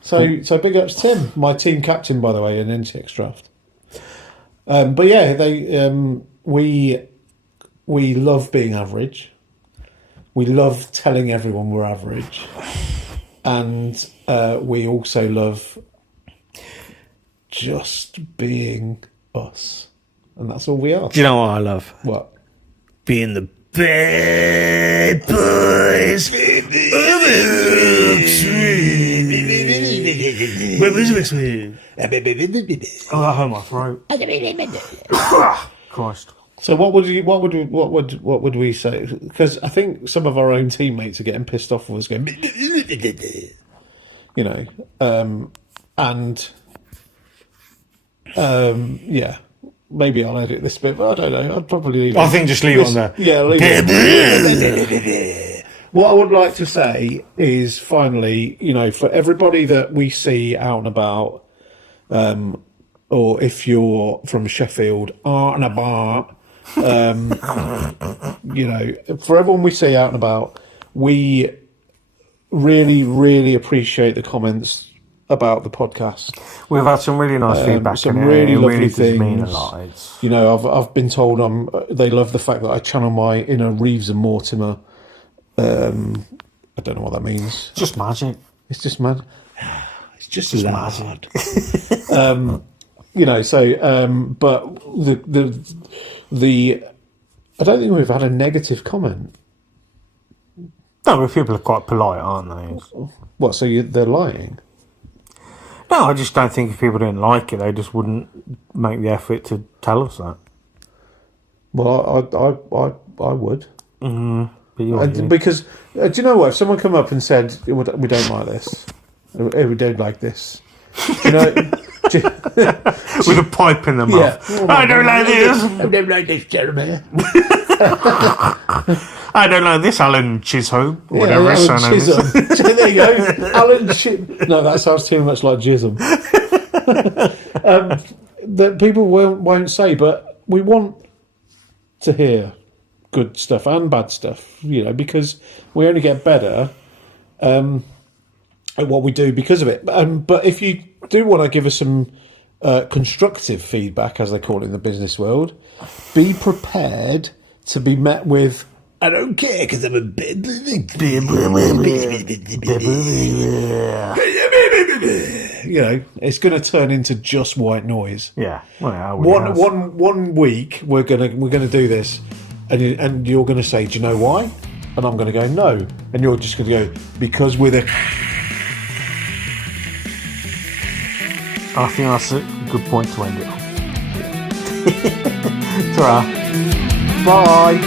So big ups Tim, my team captain, by the way, in NTX draft. But yeah, we love being average. We love telling everyone we're average. And we also love just being us. And that's all we are. Do you know what I love? What? Being the bad boys. Oh, that hurt my throat. Christ. So what would we say? Because I think some of our own teammates are getting pissed off with us going, you know, yeah. Maybe I'll edit this bit, but I don't know. I'd probably leave it. I think just leave it on there. Yeah, leave it. What I would like to say is, finally, you know, for everybody that we see out and about, or if you're from Sheffield, out and about, you know, for everyone we see out and about, we really, really appreciate the comments about the podcast. We've had some really nice feedback. Some really lovely really things. Mean a lot. You know, I've been told they love the fact that I channel my inner Reeves and Mortimer. I don't know what that means. Just magic. It's just mad. It's just magic. You know, so but the I don't think we've had a negative comment. No, but people are quite polite, aren't they? What? So they're lying? No, I just don't think if people didn't like it, they just wouldn't make the effort to tell us that. Well, I would. Mm-hmm. Because do you know what? If someone come up and said we don't like this, we don't like this, you know, with a pipe in the mouth. Yeah. I don't like this. I don't like this, Jeremy. I don't like this, Alan Chisholm. Whatever his surname is. There you go, Alan No, that sounds too much like Jism. That people won't say, but we want to hear good stuff and bad stuff, you know, because we only get better at what we do because of it. But if you do want to give us some constructive feedback, as they call it in the business world, be prepared to be met with, I don't care because I'm a bit. You know, it's going to turn into just white noise. Yeah. Well, one week we're gonna do this, and you're going to say, do you know why? And I'm going to go, no, and you're just going to go, because we're the. I think that's a good point to end it on. Ta-ra. Bye.